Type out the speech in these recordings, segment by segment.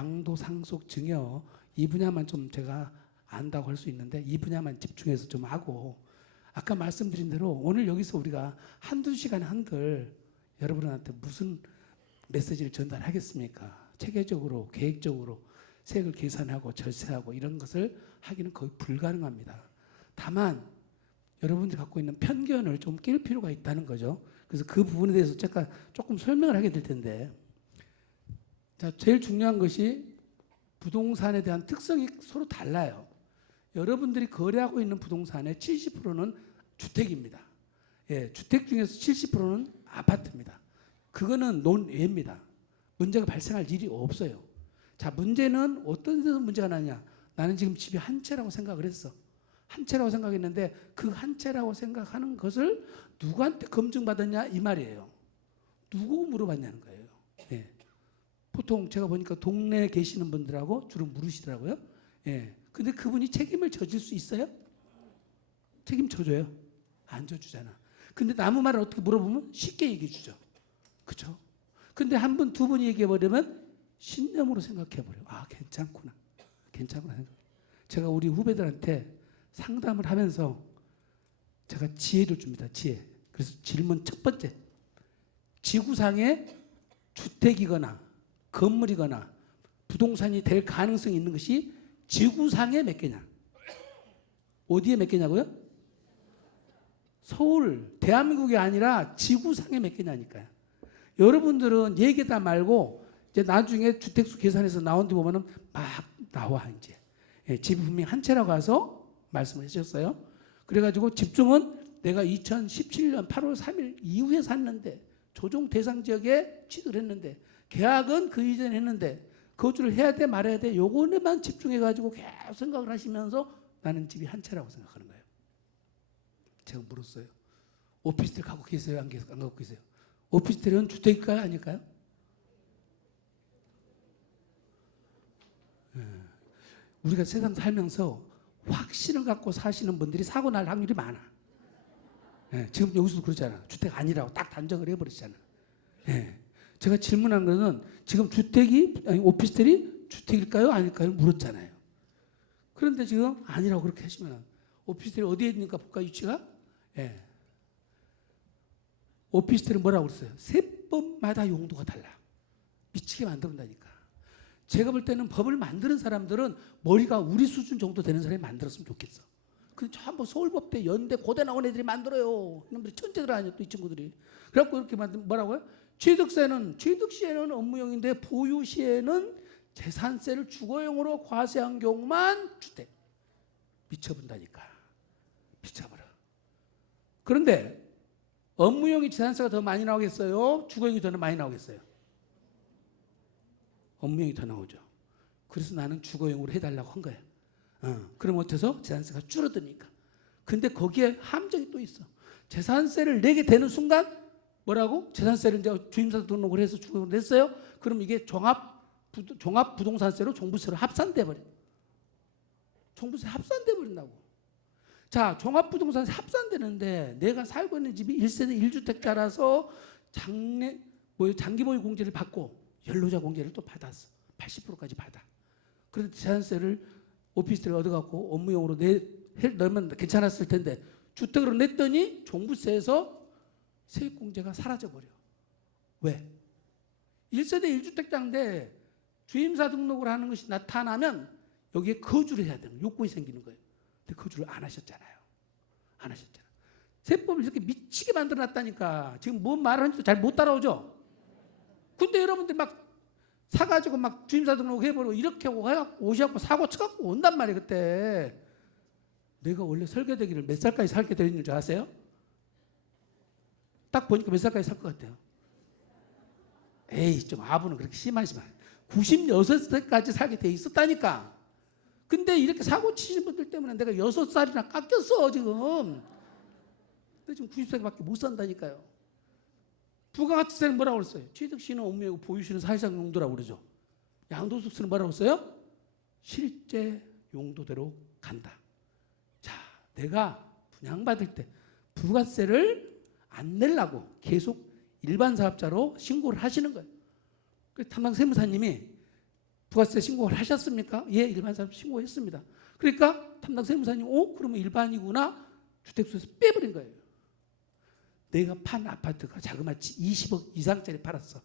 양도, 상속, 증여 이 분야만 좀 제가 안다고 할 수 있는데 이 분야만 집중해서 좀 하고 아까 말씀드린 대로 오늘 여기서 우리가 한두 시간 한들 여러분한테 무슨 메시지를 전달하겠습니까? 체계적으로 계획적으로 세액을 계산하고 절세하고 이런 것을 하기는 거의 불가능합니다. 다만 여러분들이 갖고 있는 편견을 좀 깰 필요가 있다는 거죠. 그래서 그 부분에 대해서 제가 조금 설명을 하게 될 텐데 자, 제일 중요한 것이 부동산에 대한 특성이 서로 달라요. 여러분들이 거래하고 있는 부동산의 70%는 주택입니다. 예, 주택 중에서 70%는 아파트입니다. 그거는 논외입니다. 문제가 발생할 일이 없어요. 자, 문제는 어떤 데서 문제가 나냐? 나는 지금 집이 한 채라고 생각을 했어. 한 채라고 생각했는데 그 한 채라고 생각하는 것을 누구한테 검증받았냐 이 말이에요. 누구 물어봤냐는 거예요. 예. 보통 제가 보니까 동네에 계시는 분들하고 주로 물으시더라고요. 예. 근데 그분이 책임을 져줄 수 있어요? 책임 져줘요? 안 져주잖아. 근데 아무 말을 어떻게 물어보면 쉽게 얘기해 주죠. 그렇죠? 근데 한 분, 두 분이 얘기해 버리면 신념으로 생각해 버려요. 아, 괜찮구나. 괜찮구나 생각. 제가 우리 후배들한테 상담을 하면서 제가 지혜를 줍니다. 지혜. 그래서 질문 첫 번째. 지구상에 주택이거나 건물이거나 부동산이 될 가능성이 있는 것이 지구상에 몇 개냐? 어디에 몇 개냐고요? 서울, 대한민국이 아니라 지구상에 몇 개냐니까요. 여러분들은 얘기다 말고 이제 나중에 주택수 계산해서 나온 데 보면은 막 나와 이제. 예, 집이 분명히 한 채라고 해서 말씀을 해주셨어요. 그래가지고 집중은 내가 2017년 8월 3일 이후에 샀는데 조정 대상 지역에 취득을 했는데 계약은 그 이전에 했는데 거주를 해야 돼 말아야 돼 요거에만 집중해가지고 계속 생각을 하시면서 나는 집이 한 채라고 생각하는 거예요. 제가 물었어요. 오피스텔 갖고 계세요? 안 갖고 계세요? 오피스텔은 주택일까요? 아닐까요? 우리가 세상 살면서 확신을 갖고 사시는 분들이 사고 날 확률이 많아. 지금 여기서도 그러잖아. 주택 아니라고 딱 단정을 해버리잖아. 제가 질문한 거는 지금 주택이 아니 오피스텔이 주택일까요? 아닐까요? 물었잖아요. 그런데 지금 아니라고 그렇게 하시면 오피스텔이 어디에 있는가 볼까 위치가? 오피스텔은 뭐라고 그랬어요? 세법마다 용도가 달라. 미치게 만든다니까. 제가 볼 때는 법을 만드는 사람들은 머리가 우리 수준 정도 되는 사람이 만들었으면 좋겠어. 근데 전부 서울법대, 연대, 고대 나온 애들이 만들어요. 이놈들이 천재들 아니야 또 이 친구들이. 그래갖고 이렇게 만든 뭐라고요? 취득시에는 업무용인데 보유시에는 재산세를 주거용으로 과세한 경우만 주택. 미쳐본다니까. 미쳐버려. 그런데 업무용이 재산세가 더 많이 나오겠어요? 주거용이 더 많이 나오겠어요? 업무용이 더 나오죠. 그래서 나는 주거용으로 해달라고 한 거야. 그럼 어때서? 재산세가 줄어드니까. 근데 거기에 함정이 또 있어. 재산세를 내게 되는 순간 뭐라고? 재산세를 이제 주임사 등록을 해서 주거용으로 냈어요? 그럼 이게 종합부동산세로 종부세로 합산돼 버려. 종부세 합산돼 버린다고. 자, 종합부동산세 합산되는데 내가 살고 있는 집이 1세대 1주택자라서 장기보유 공제를 받고 연로자 공제를 또 받았어. 80%까지 받아. 그런데 재산세를 오피스텔을 얻어갖고 업무용으로 넣으면 괜찮았을 텐데 주택으로 냈더니 종부세에서 세액공제가 사라져버려. 왜? 1세대 1주택자인데 주임사 등록을 하는 것이 나타나면 여기에 거주를 해야 되는 요건이 생기는 거예요. 근데 거주를 안 하셨잖아요. 안 하셨잖아요. 세법을 이렇게 미치게 만들어놨다니까. 지금 뭔 말을 하는지도 잘 못 따라오죠? 근데 여러분들 막 사가지고 막 주임사 등록 해버리고 이렇게 오셔갖고 사고 쳐갖고 온단 말이에요, 그때. 내가 원래 설계되기를 몇 살까지 살게 되는 줄 아세요? 딱 보니까 몇 살까지 살 것 같아요? 에이, 좀 아부는 그렇게 심하지만 96세까지 살게 돼 있었다니까. 근데 이렇게 사고 치신 분들 때문에 내가 6살이나 깎였어, 지금. 근데 지금 90세밖에 못 산다니까요. 부가가치세는 뭐라고 그랬어요? 취득시는 업무이고 보유시는 사실상 용도라고 그러죠. 양도소득세는 뭐라고 했어요? 실제 용도대로 간다. 자, 내가 분양받을 때 부가세를 안 내려고 계속 일반 사업자로 신고를 하시는 거예요. 탐방 세무사님이 부가세 신고를 하셨습니까? 예, 일반 사업 신고했습니다. 그러니까 담당 세무사님, 그러면 일반이구나. 주택수에서 빼버린 거예요. 내가 판 아파트가 자그마치 20억 이상짜리 팔았어.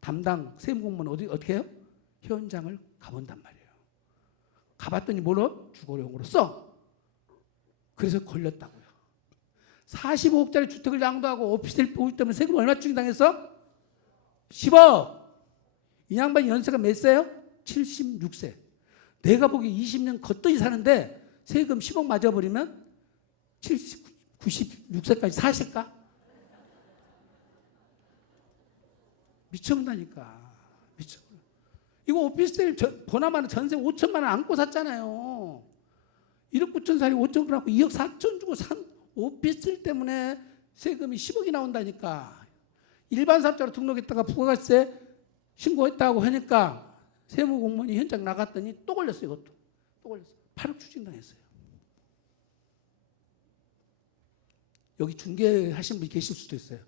담당 세무공무원 어떻게 해요? 현장을 가본단 말이에요. 가봤더니 뭐로? 주거용으로 써. 그래서 걸렸다고요. 45억짜리 주택을 양도하고 오피스텔 보유 때문에 세금 얼마 추징당했어? 10억. 이 양반이 연세가 몇 세요? 76세. 내가 보기 20년 걷더니 사는데 세금 10억 맞아버리면 96세까지 사실까? 미쳐본다니까. 미쳐. 이거 오피스텔 보나마나 전세 5천만 원 안고 샀잖아요. 1억 9천짜리 5천 불 하고 2억 4천 주고 산 오피스텔 때문에 세금이 10억이 나온다니까. 일반 사업자로 등록했다가 부가세 신고했다고 하니까 세무공무원이 현장 나갔더니 또 걸렸어요. 이것도 또 걸렸어요. 8억 추징당했어요. 여기 중개하신 분이 계실 수도 있어요.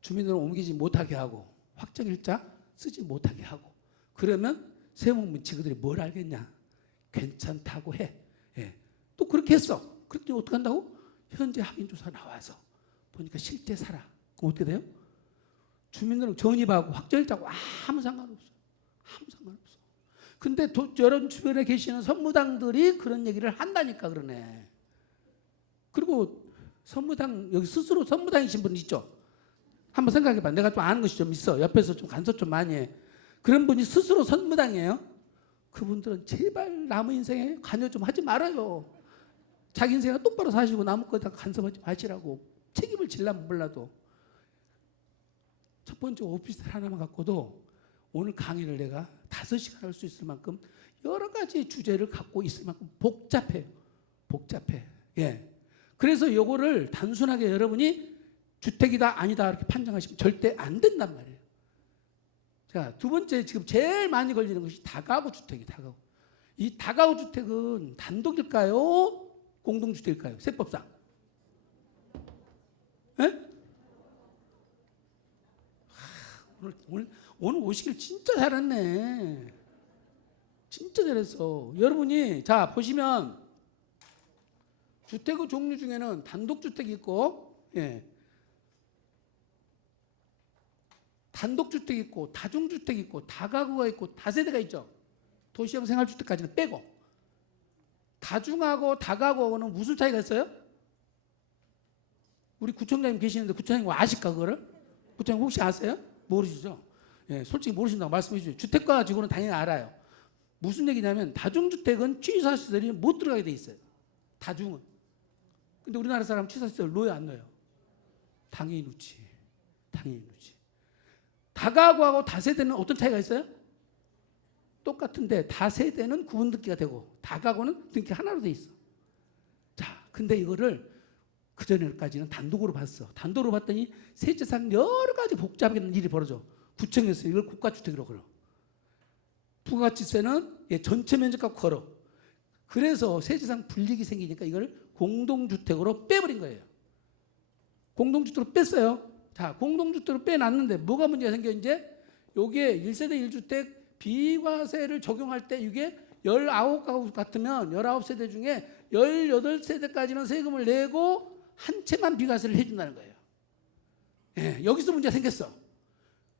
주민등록 옮기지 못하게 하고 확정일자 쓰지 못하게 하고 그러면 세무공무원 직원들이 뭘 알겠냐? 괜찮다고 해. 예. 또 그렇게 했어. 그랬더니 어떻게 한다고? 현재 확인조사 나와서 보니까 실제 살아. 그럼 어떻게 돼요? 주민등록 전입하고 확정일자하고 아무 상관없어. 아무 상관없어. 근데 여러분 주변에 계시는 선무당들이 그런 얘기를 한다니까 그러네. 그리고 선무당, 여기 스스로 선무당이신 분 있죠? 한번 생각해봐. 내가 좀 아는 것이 좀 있어. 옆에서 좀 간섭 좀 많이 해. 그런 분이 스스로 선무당이에요. 그분들은 제발 남의 인생에 관여 좀 하지 말아요. 자기 인생을 똑바로 사시고 남의 거다 간섭하지 마시라고. 책임을 질라면 몰라도. 첫 번째 오피스텔 하나만 갖고도 오늘 강의를 내가 5시간 할 수 있을 만큼 여러 가지 주제를 갖고 있을 만큼 복잡해요. 복잡해. 예. 그래서 요거를 단순하게 여러분이 주택이다 아니다 이렇게 판정하시면 절대 안 된단 말이에요. 자, 두 번째 지금 제일 많이 걸리는 것이 다가구 주택이 다가구. 이 다가구 주택은 단독일까요? 공동주택일까요? 세법상. 예? 오늘 오시길 진짜 잘했네. 진짜 잘했어. 여러분이 자 보시면 주택의 종류 중에는 단독주택이 있고, 예. 단독주택이 있고, 다중주택이 있고, 다가구가 있고, 다세대가 있죠. 도시형 생활주택까지는 빼고. 다중하고 다가구하고는 무슨 차이가 있어요? 우리 구청장님 계시는데 구청장님 아실까 그거를? 구청장님 혹시 아세요? 모르시죠? 예, 솔직히 모르신다고 말씀해 주세요. 주택과 가지고는 당연히 알아요. 무슨 얘기냐면 다중주택은 취사시설이 못 들어가게 돼 있어요. 다중은. 근데 우리나라 사람 취사시설 넣어요 안 넣어요? 당연히 넣지. 당연히 넣지. 다가구하고 다세대는 어떤 차이가 있어요? 똑같은데 다세대는 구분 등기가 되고 다가구는 등기 하나로 돼 있어. 자, 근데 이거를 그전에까지는 단독으로 봤어. 단독으로 봤더니 세제상 여러 가지 복잡한 일이 벌어져. 구청에서 이걸 국가주택이라고 걸어. 부가가치세는 전체 면적값 걸어. 그래서 세제상 불이익이 생기니까 이걸 공동주택으로 빼버린 거예요. 공동주택으로 뺐어요. 자, 공동주택으로 빼놨는데 뭐가 문제가 생겨 이제? 요게 1세대 1주택 비과세를 적용할 때 이게 19가구 같으면 19세대 중에 18세대까지는 세금을 내고 한 채만 비과세를 해준다는 거예요. 예, 여기서 문제가 생겼어.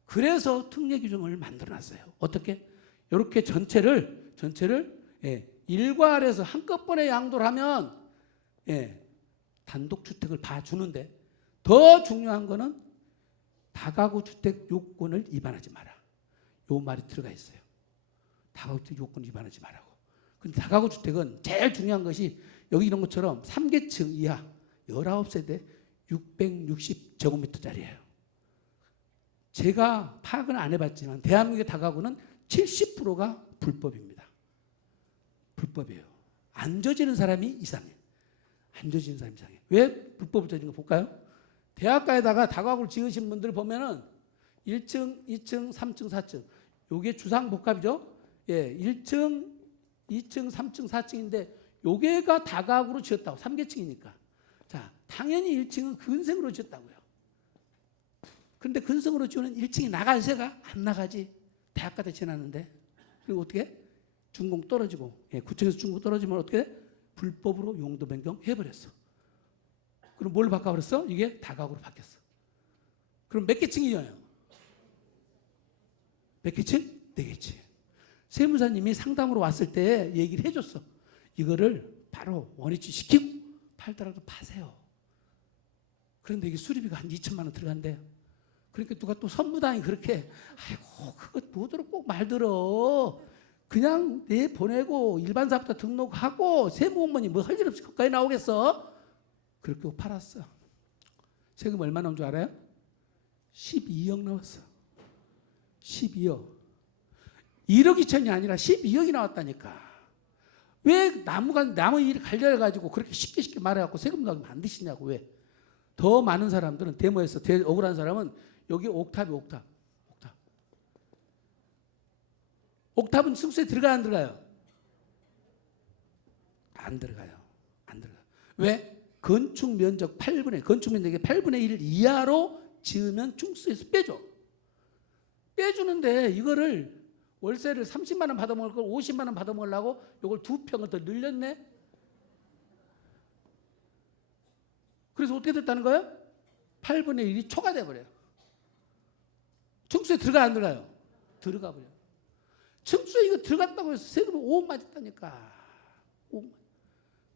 그래서 특례 규정을 만들어놨어요. 어떻게? 이렇게 전체를 일괄해서 한꺼번에 양도를 하면 단독주택을 봐주는데 더 중요한 거는 다가구 주택 요건을 위반하지 마라. 요 말이 들어가 있어요. 다가구 주택 요건 위반하지 말라고. 근데 다가구 주택은 제일 중요한 것이 여기 이런 것처럼 3계층 이하 19세대 660제곱미터짜리예요. 제가 파악은 안 해봤지만 대한민국의 다가구는 70%가 불법입니다. 불법이에요. 안 저지른 사람이 이상해. 안 저지른 사람이 이상해. 왜 불법을 저지른 거 볼까요? 대학가에다가 다가구를 지으신 분들 보면은 1층, 2층, 3층, 4층. 요게 주상복합이죠. 예, 1층, 2층, 3층, 4층인데 요게가 다가구로 지었다고. 3계층이니까. 자, 당연히 1층은 근생으로 지었다고요. 근데 근생으로 지으면 1층이 나갈 새가 안 나가지. 대학가 때 지났는데. 그리고 어떻게? 준공 떨어지고, 구청에서 준공 떨어지면 어떻게 돼? 불법으로 용도 변경 해버렸어. 그럼 뭘 바꿔버렸어? 이게 다가구로 바뀌었어. 그럼 몇 개층이에요? 몇 개층? 4개층. 세무사님이 상담으로 왔을 때 얘기를 해줬어. 이거를 바로 원위치 시키고 팔더라도 파세요. 그런데 이게 수리비가 한 2천만 원 들어간대요. 그러니까 누가 또 선무당이 그렇게 아이고 그거 뭐 들어 꼭 말 들어. 그냥 내 보내고 일반사부터 등록하고 세무공무원이 뭐 할 일 없이 거기까지 나오겠어? 그렇게 팔았어. 세금 얼마 나온 줄 알아요? 12억 나왔어. 12억. 1억 2천이 아니라 12억이 나왔다니까. 왜 나무 일 갈려가지고 그렇게 쉽게 말해갖고 세금 나오면 안 드시냐고. 왜? 더 많은 사람들은 데모에서 억울한 사람은 여기 옥탑이 옥탑. 옥탑은 층수에 들어가요, 안 들어가요? 안 들어가요. 왜? 건축 면적의 8분의 1 이하로 지으면 층수에서 빼줘. 빼주는데 이거를 월세를 30만 원 받아먹을 걸 50만 원 받아먹으려고 이걸 2평을 더 늘렸네. 그래서 어떻게 됐다는 거예요? 8분의 1이 초과돼 버려요. 층수에 들어가 안 들어가요? 들어가 버려요. 층수에 이거 들어갔다고 해서 세금 5억 맞았다니까. 5억.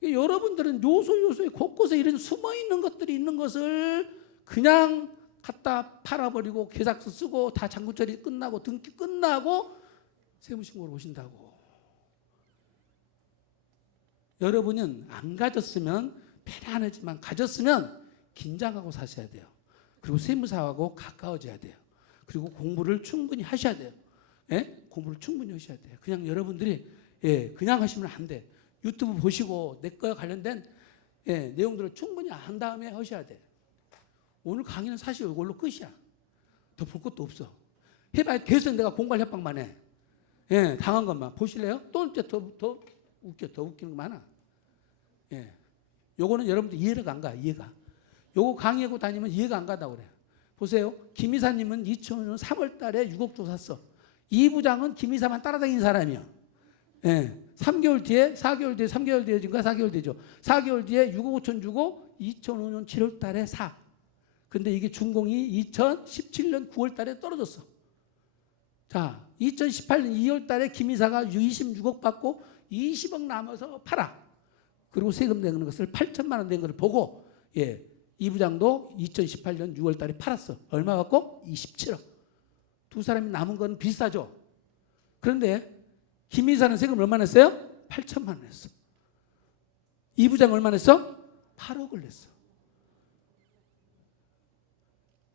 여러분들은 요소에 곳곳에 이런 숨어있는 것들이 있는 것을 그냥 갖다 팔아버리고 계약서 쓰고 다 잔고처리 끝나고 등기 끝나고 세무신고로 오신다고. 여러분은 안 가졌으면 편안하지만 가졌으면 긴장하고 사셔야 돼요. 그리고 세무사하고 가까워져야 돼요. 그리고 공부를 충분히 하셔야 돼요. 공부를 충분히 하셔야 돼요. 그냥 여러분들이 그냥 하시면 안 돼. 유튜브 보시고 내 거에 관련된 내용들을 충분히 한 다음에 하셔야 돼. 오늘 강의는 사실 이걸로 끝이야. 더 볼 것도 없어. 해봐야 계속 내가 공부할 협박만 해. 당한 것만. 보실래요? 또 이제 더 웃겨. 더 웃기는 거 많아. 요거는 여러분들 이해가 안 가. 요거 강의하고 다니면 이해가 안 가다고 그래. 보세요. 김 이사님은 2005년 3월 달에 6억 조 샀어. 이 부장은 김 이사만 따라다니는 사람이야. 3개월 뒤에 3개월 뒤에인가 4개월 뒤죠. 4개월 뒤에 6억 5천 주고 2005년 7월 달에 사. 근데 이게 준공이 2017년 9월 달에 떨어졌어. 자, 2018년 2월 달에 김 이사가 26억 받고 20억 남아서 팔아. 그리고 세금 내는 것을 8천만 원 낸 것을 보고 이 부장도 2018년 6월 달에 팔았어. 얼마 받고? 27억. 두 사람이 남은 건 비슷하죠. 그런데 김 이사는 세금 얼마 냈어요? 8천만 원 냈어. 이 부장 얼마 냈어? 8억을 냈어.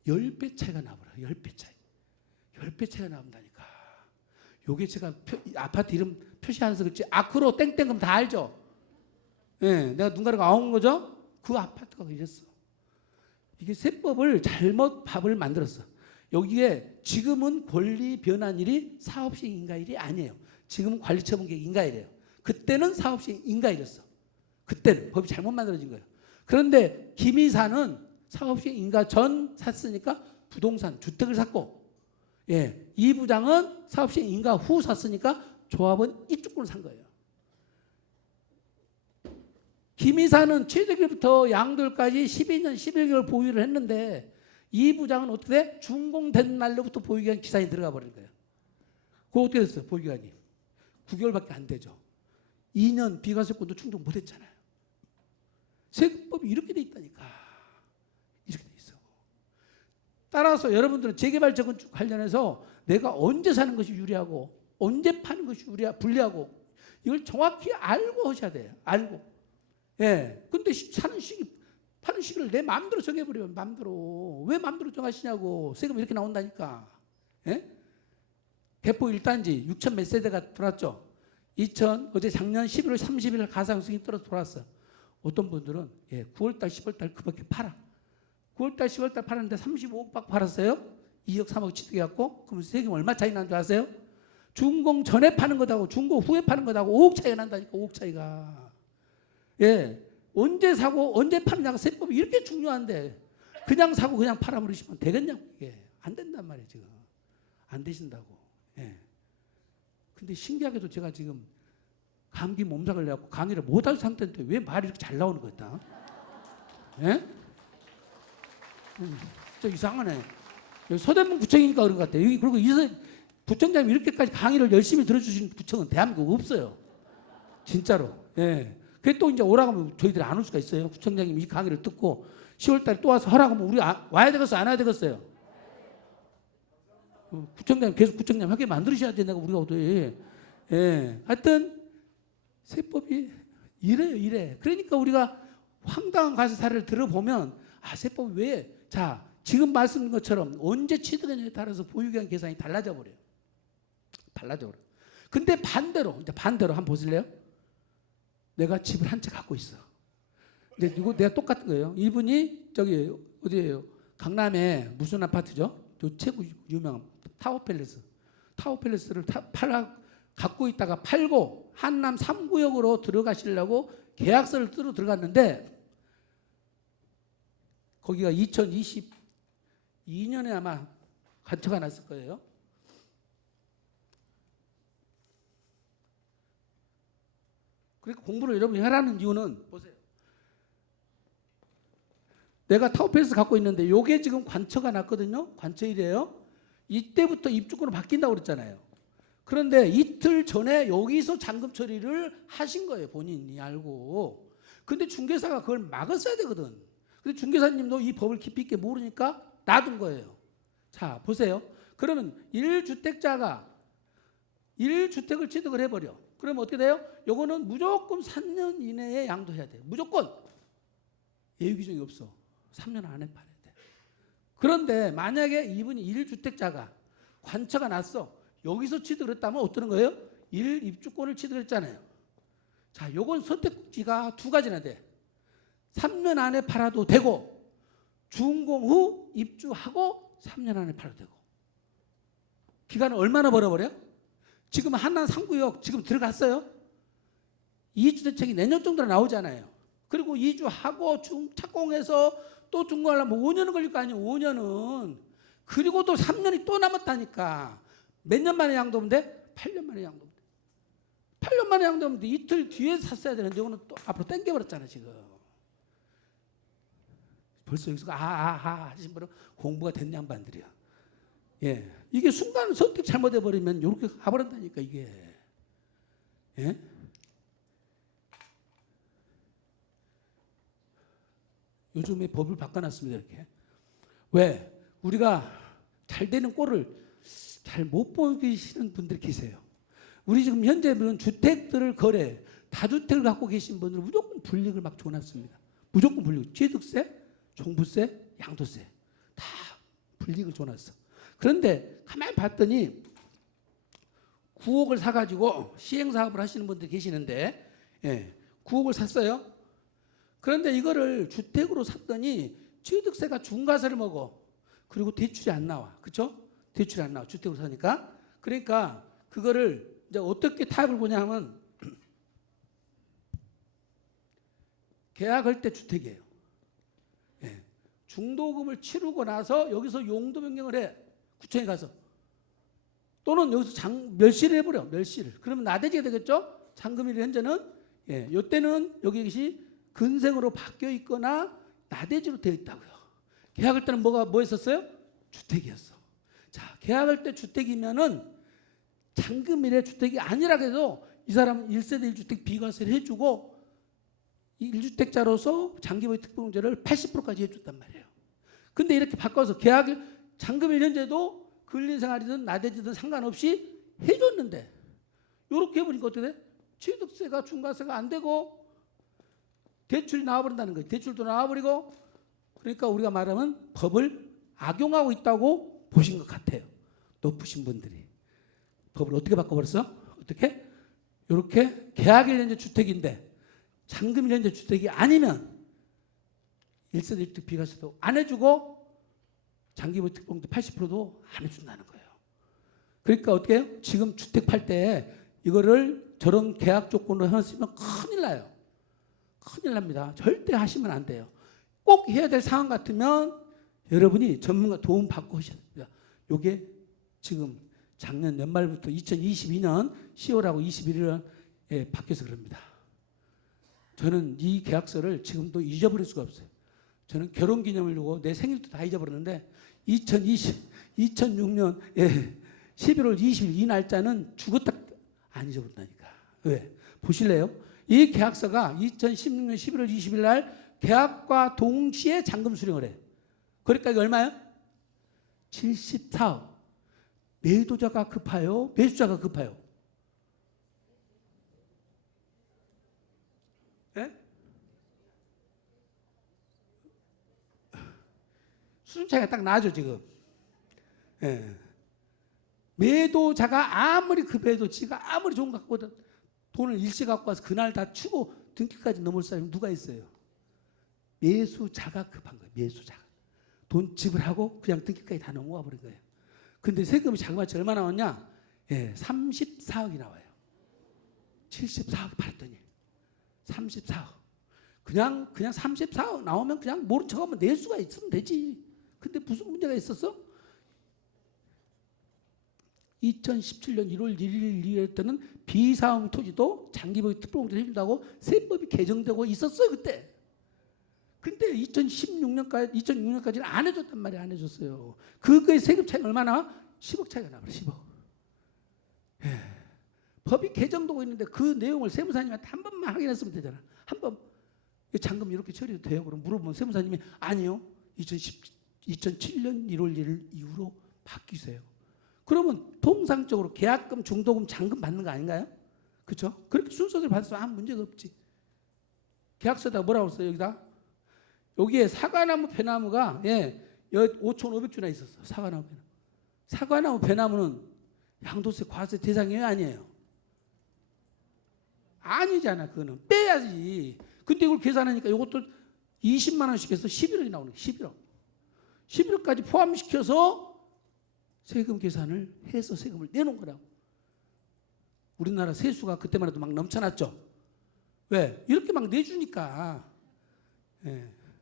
10배 차이가 나버려. 10배 차이. 10배 차이가 나온다니까. 요게 제가 아파트 이름 표시하면서 그렇지. 아크로 땡땡금 다 알죠? 내가 눈 가리고 아온 거죠? 그 아파트가 이랬어. 이게 세법을 잘못 밥을 만들었어. 여기에 지금은 권리 변환 일이 사업시행 인가일이 아니에요. 지금은 관리처분계획 인가일이에요. 그때는 사업시행 인가일이었어. 그때는 법이 잘못 만들어진 거예요. 그런데 김 이사는 사업시행 인가 전 샀으니까 부동산 주택을 샀고, 이 부장은 사업시행 인가 후 샀으니까 조합은 입주권을 산 거예요. 김 이사는 취득일부터 양도일까지 12년 11개월 보유를 했는데 이 부장은 어떻게 돼? 준공된 날로부터 보유기간 기산이 들어가 버린 거예요. 그거 어떻게 됐어요? 보유기간이 9개월밖에 안 되죠. 2년 비과세권도 충족 못했잖아요. 세금법이 이렇게 돼 있다니까. 이렇게 돼 있어. 따라서 여러분들은 재개발 재건축 관련해서 내가 언제 사는 것이 유리하고 언제 파는 것이 불리하고 이걸 정확히 알고 하셔야 돼요. 알고. 근데 파는 시기를 내 마음대로 정해버려요. 마음대로. 왜 마음대로 정하시냐고. 세금 이렇게 나온다니까. 개포 1단지 6천 몇 세대가 들어왔죠. 어제 작년 11월 30일 가상수익이 떨어져 돌아왔어. 어떤 분들은 9월달 10월달 그밖에 팔아. 9월달 10월달 팔았는데 35억 받고 팔았어요. 2억 3억 취득해갖고. 그럼 세금 얼마 차이 나는 줄 아세요? 준공 전에 파는 것하고 준공 후에 파는 것하고 5억 차이가 난다니까. 5억 차이가. 언제 사고 언제 파느냐가 세법이 이렇게 중요한데 그냥 사고 그냥 팔아버리시면 되겠냐고. 이게 안 된단 말이에요. 지금 안 되신다고. 근데 신기하게도 제가 지금 감기 몸살을 내갖고 강의를 못할 상태인데 왜 말이 이렇게 잘 나오는 거였다? 예? 진짜 이상하네. 서대문 구청이니까 그런 것 같아요. 그리고 구청장님 이렇게까지 강의를 열심히 들어주신 구청은 대한민국 없어요. 진짜로. 예. 그래 또 이제 오라고 하면 저희들이 안 올 수가 있어요. 구청장님 이 강의를 듣고 10월달에 또 와서 하라고 하면 우리 와야 되겠어요? 안 와야 되겠어요? 구청장님 계속 구청장님 하게 만들으셔야 된다고 우리가 어떻게. 예. 하여튼 세법이 이래. 그러니까 우리가 황당한 가시사를 들어보면 세법이 왜? 자, 지금 말씀드린 것처럼 언제 취득했냐에 따라서 보유기한 계산이 달라져 버려요. 근데 반대로 한번 보실래요? 내가 집을 한 채 갖고 있어. 근데 이거 내가 똑같은 거예요. 이분이 저기 어디예요? 강남에 무슨 아파트죠? 저 최고 유명한 타워팰리스를 갖고 있다가 팔고 한남 3구역으로 들어가시려고 계약서를 쓰러 들어갔는데 거기가 2022년에 아마 관처가 났을 거예요. 그러니까 공부를 여러분이 하라는 이유는 보세요. 내가 타워팰리스 갖고 있는데 요게 지금 관처가 났거든요. 관처일이에요. 이때부터 입주권으로 바뀐다고 그랬잖아요. 그런데 이틀 전에 여기서 잔금 처리를 하신 거예요. 본인이 알고. 근데 중개사가 그걸 막았어야 되거든. 근데 중개사님도 이 법을 깊이 있게 모르니까 놔둔 거예요. 자, 보세요. 그러면 1주택자가 1주택을 취득을 해버려. 그러면 어떻게 돼요? 요거는 무조건 3년 이내에 양도해야 돼요. 무조건. 예외 규정이 없어. 3년 안에 팔아야 돼. 그런데 만약에 이분이 1주택자가 관처가 났어. 여기서 취득을 했다면 어떠는 거예요? 1입주권을 취득했잖아요. 자, 요건 선택지가 두 가지나 돼. 3년 안에 팔아도 되고 준공 후 입주하고 3년 안에 팔아도 되고. 기간을 얼마나 벌어버려? 지금 한남 3구역 지금 들어갔어요. 2주택책이 내년 정도로 나오잖아요. 그리고 2주하고 착공해서 또 준공하려면 5년은 걸릴 거 아니에요. 5년은. 그리고 또 3년이 또 남았다니까. 몇 년 만에 양도하면 돼? 8년 만에 양도하면 돼. 8년 만에 양도하면 돼. 이틀 뒤에 샀어야 되는데 이거는 또 앞으로 땡겨버렸잖아 지금. 벌써 여기서 하신 분은 공부가 된 양반들이야. 예, 이게 순간 선택 잘못해버리면 이렇게 가버린다니까 이게. 예? 요즘에 법을 바꿔놨습니다 이렇게. 왜? 우리가 잘 되는 꼴을 잘 못 보시는 분들이 계세요. 우리 지금 현재 주택들을 거래, 다주택을 갖고 계신 분들은 무조건 불이익을 막 줘놨습니다. 무조건 불이익. 취득세, 종부세, 양도세 다 불이익을 줘놨어. 그런데 가만히 봤더니 9억을 사가지고 시행사업을 하시는 분들이 계시는데 9억을 샀어요. 그런데 이거를 주택으로 샀더니 취득세가 중과세를 먹어. 그리고 대출이 안 나와. 그렇죠? 대출이 안 나와. 주택으로 사니까. 그러니까 그거를 이제 어떻게 타협을 보냐 하면 계약할 때 주택이에요. 중도금을 치르고 나서 여기서 용도 변경을 해. 구청에 가서. 또는 여기서 멸시를 해버려. 멸시를. 그러면 나대지가 되겠죠? 잔금일 현재는. 이때는 여기 근생으로 바뀌어 있거나 나대지로 되어 있다고요. 계약할 때는 뭐 했었어요? 주택이었어. 자, 계약할 때 주택이면은 잔금일에 주택이 아니라 해도 이 사람은 1세대 1주택 비과세를 해주고 1주택자로서 장기보유 특별공제를 80%까지 해줬단 말이에요. 근데 이렇게 바꿔서 계약을 잔금일 현재도 근린생활이든 나대지든 상관없이 해줬는데 이렇게 해보니까 어떻게 돼? 취득세가 중과세가 안 되고 대출이 나와버린다는 거예요. 대출도 나와버리고. 그러니까 우리가 말하면 법을 악용하고 있다고 보신 것 같아요. 높으신 분들이. 법을 어떻게 바꿔버렸어? 어떻게? 이렇게 계약일 현재 주택인데 잔금일 현재 주택이 아니면 1세대 1주택 비과세도 안 해주고 장기보유 특공제 80%도 안 해준다는 거예요. 그러니까 어떻게 해요? 지금 주택 팔 때 이거를 저런 계약 조건으로 해놨으면 큰일 나요. 큰일 납니다. 절대 하시면 안 돼요. 꼭 해야 될 상황 같으면 여러분이 전문가 도움 받고 하셔야 됩니다. 이게 지금 작년 연말부터 2022년 10월하고 21일에 바뀌어서 그럽니다. 저는 이 계약서를 지금도 잊어버릴 수가 없어요. 저는 결혼기념일 두고 내 생일도 다 잊어버렸는데 2006년 11월 20일 이 날짜는 죽었다 안 잊어버린다니까. 왜? 보실래요? 이 계약서가 2016년 11월 20일 날 계약과 동시에 잔금 수령을 해. 거래가가 얼마예요? 74억. 매도자가 급하요? 매수자가 급하요? 예? 수준 차이가 딱 나죠 지금. 예. 매도자가 아무리 급해도 지가 아무리 좋은 거 갖고 돈을 일시 갖고 와서 그날 다 추고 등기까지 넘을 사람이 누가 있어요? 매수자가 급한 거예요. 매수자가. 돈 지불하고 그냥 등기까지 다 넘어와 버린 거예요. 근데 세금이 자그마치 얼마 나왔냐? 34억이 나와요. 74억 받았더니 34억. 그냥 34억 나오면 그냥 모른 척하면 낼 수가 있으면 되지. 근데 무슨 문제가 있었어? 2017년 1월 1일 이후에는 비사용 토지도 장기보유 특별공제를 해준다고 세법이 개정되고 있었어요 그때. 근데 2006년까지는 안 해줬단 말이에요. 안 해줬어요. 그거의 세금 차이가 얼마나? 10억 차이가 나버려. 10억. 예. 법이 개정되고 있는데 그 내용을 세무사님한테 한 번만 확인했으면 되잖아. 한 번. 잔금 이렇게 처리도 돼요? 그럼 물어보면 세무사님이 아니요. 2007년 1월 1일 이후로 바뀌세요. 그러면 통상적으로 계약금, 중도금, 잔금 받는 거 아닌가요? 그렇죠? 그렇게 순서대로 받아서 아무 문제가 없지. 계약서에다가 뭐라고 써요? 여기에 사과나무, 배나무가 5,500주나 있었어. 사과나무, 배나무. 사과나무, 배나무는 양도세, 과세 대상이에요? 아니에요? 아니잖아. 그거는 빼야지. 근데 이걸 계산하니까 이것도 20만 원씩 해서 11억이 나오는 거예요. 11억. 11억까지 포함시켜서 세금 계산을 해서 세금을 내놓은 거라고. 우리나라 세수가 그때만 해도 막 넘쳐났죠. 왜? 이렇게 막 내주니까.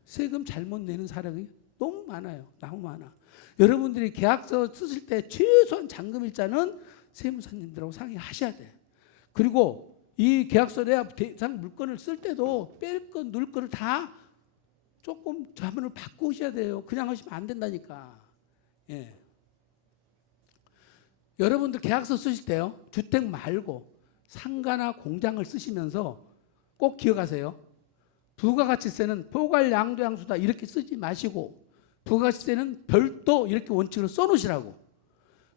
세금 잘못 내는 사람이 너무 많아요. 너무 많아. 여러분들이 계약서 쓰실 때 최소한 잔금일자는 세무사님들하고 상의하셔야 돼. 그리고 이 계약서 내야 대상 물건을 쓸 때도 뺄 거, 넣을 거를 다 조금 자문을 받고 오셔야 돼요. 그냥 하시면 안 된다니까. 여러분들 계약서 쓰실 때요. 주택 말고 상가나 공장을 쓰시면서 꼭 기억하세요. 부가가치세는 포괄 양도양수다 이렇게 쓰지 마시고 부가가치세는 별도 이렇게 원칙으로 써놓으시라고.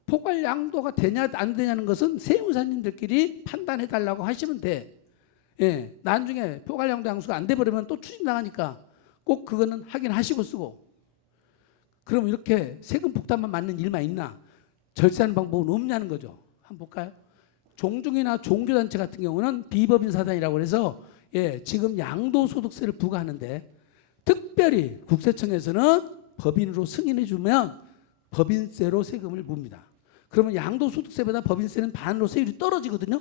포괄 양도가 되냐 안 되냐는 것은 세무사님들끼리 판단해 달라고 하시면 돼. 나중에 포괄 양도양수가 안 돼버리면 또 추진당하니까 꼭 그거는 확인하시고 쓰고. 그럼 이렇게 세금 폭탄만 맞는 일만 있나? 절세하는 방법은 없냐는 거죠. 한번 볼까요? 종중이나 종교단체 같은 경우는 비법인 사단이라고 해서 지금 양도소득세를 부과하는데 특별히 국세청에서는 법인으로 승인해 주면 법인세로 세금을 묻니다. 그러면 양도소득세보다 법인세는 반으로 세율이 떨어지거든요.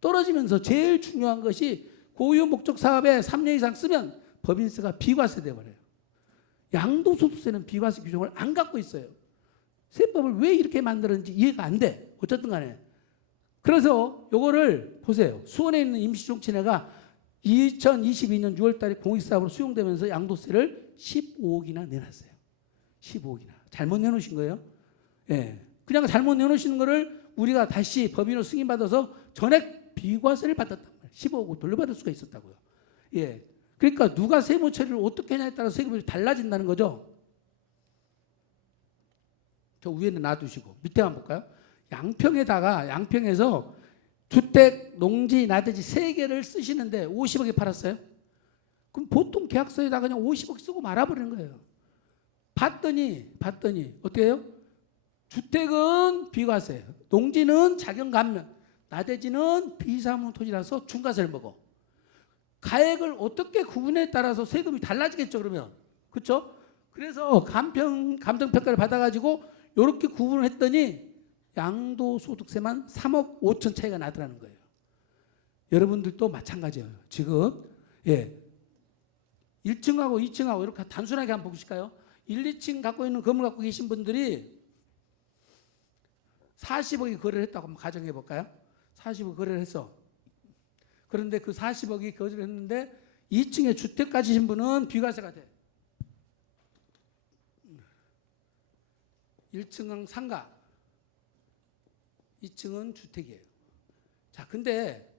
떨어지면서 제일 중요한 것이 고유 목적 사업에 3년 이상 쓰면 법인세가 비과세 돼버려요. 양도소득세는 비과세 규정을 안 갖고 있어요. 세법을 왜 이렇게 만들었는지 이해가 안 돼. 어쨌든 간에. 그래서 요거를 보세요. 수원에 있는 임시종친회가 2022년 6월 달에 공익사업으로 수용되면서 양도세를 15억이나 내놨어요. 15억이나. 잘못 내놓으신 거예요. 그냥 잘못 내놓으시는 거를 우리가 다시 법인으로 승인받아서 전액 비과세를 받았단 말이에요. 15억을 돌려받을 수가 있었다고요. 그러니까 누가 세무 처리를 어떻게 하냐에 따라 세금이 달라진다는 거죠. 저 위에는 놔두시고 밑에만 볼까요? 양평에서 주택, 농지, 나대지 3개를 쓰시는데 50억에 팔았어요. 그럼 보통 계약서에다가 그냥 50억 쓰고 말아버리는 거예요. 봤더니 어떻게 해요? 주택은 비과세, 농지는 자경 감면, 나대지는 비사무 토지라서 중과세를 먹어. 가액을 어떻게 구분에 따라서 세금이 달라지겠죠, 그러면. 그렇죠? 그래서 감정평가를 받아가지고 이렇게 구분을 했더니 양도소득세만 3억 5천 차이가 나더라는 거예요. 여러분들도 마찬가지예요. 지금 1층하고 2층하고 이렇게 단순하게 한번 보실까요? 1, 2층 갖고 있는 건물 갖고 계신 분들이 40억이 거래를 했다고 한번 가정해 볼까요? 40억 거래를 했어. 그런데 그 40억이 거래를 했는데 2층에 주택 가지신 분은 비과세가 돼. 1층은 상가, 2층은 주택이에요. 자, 근데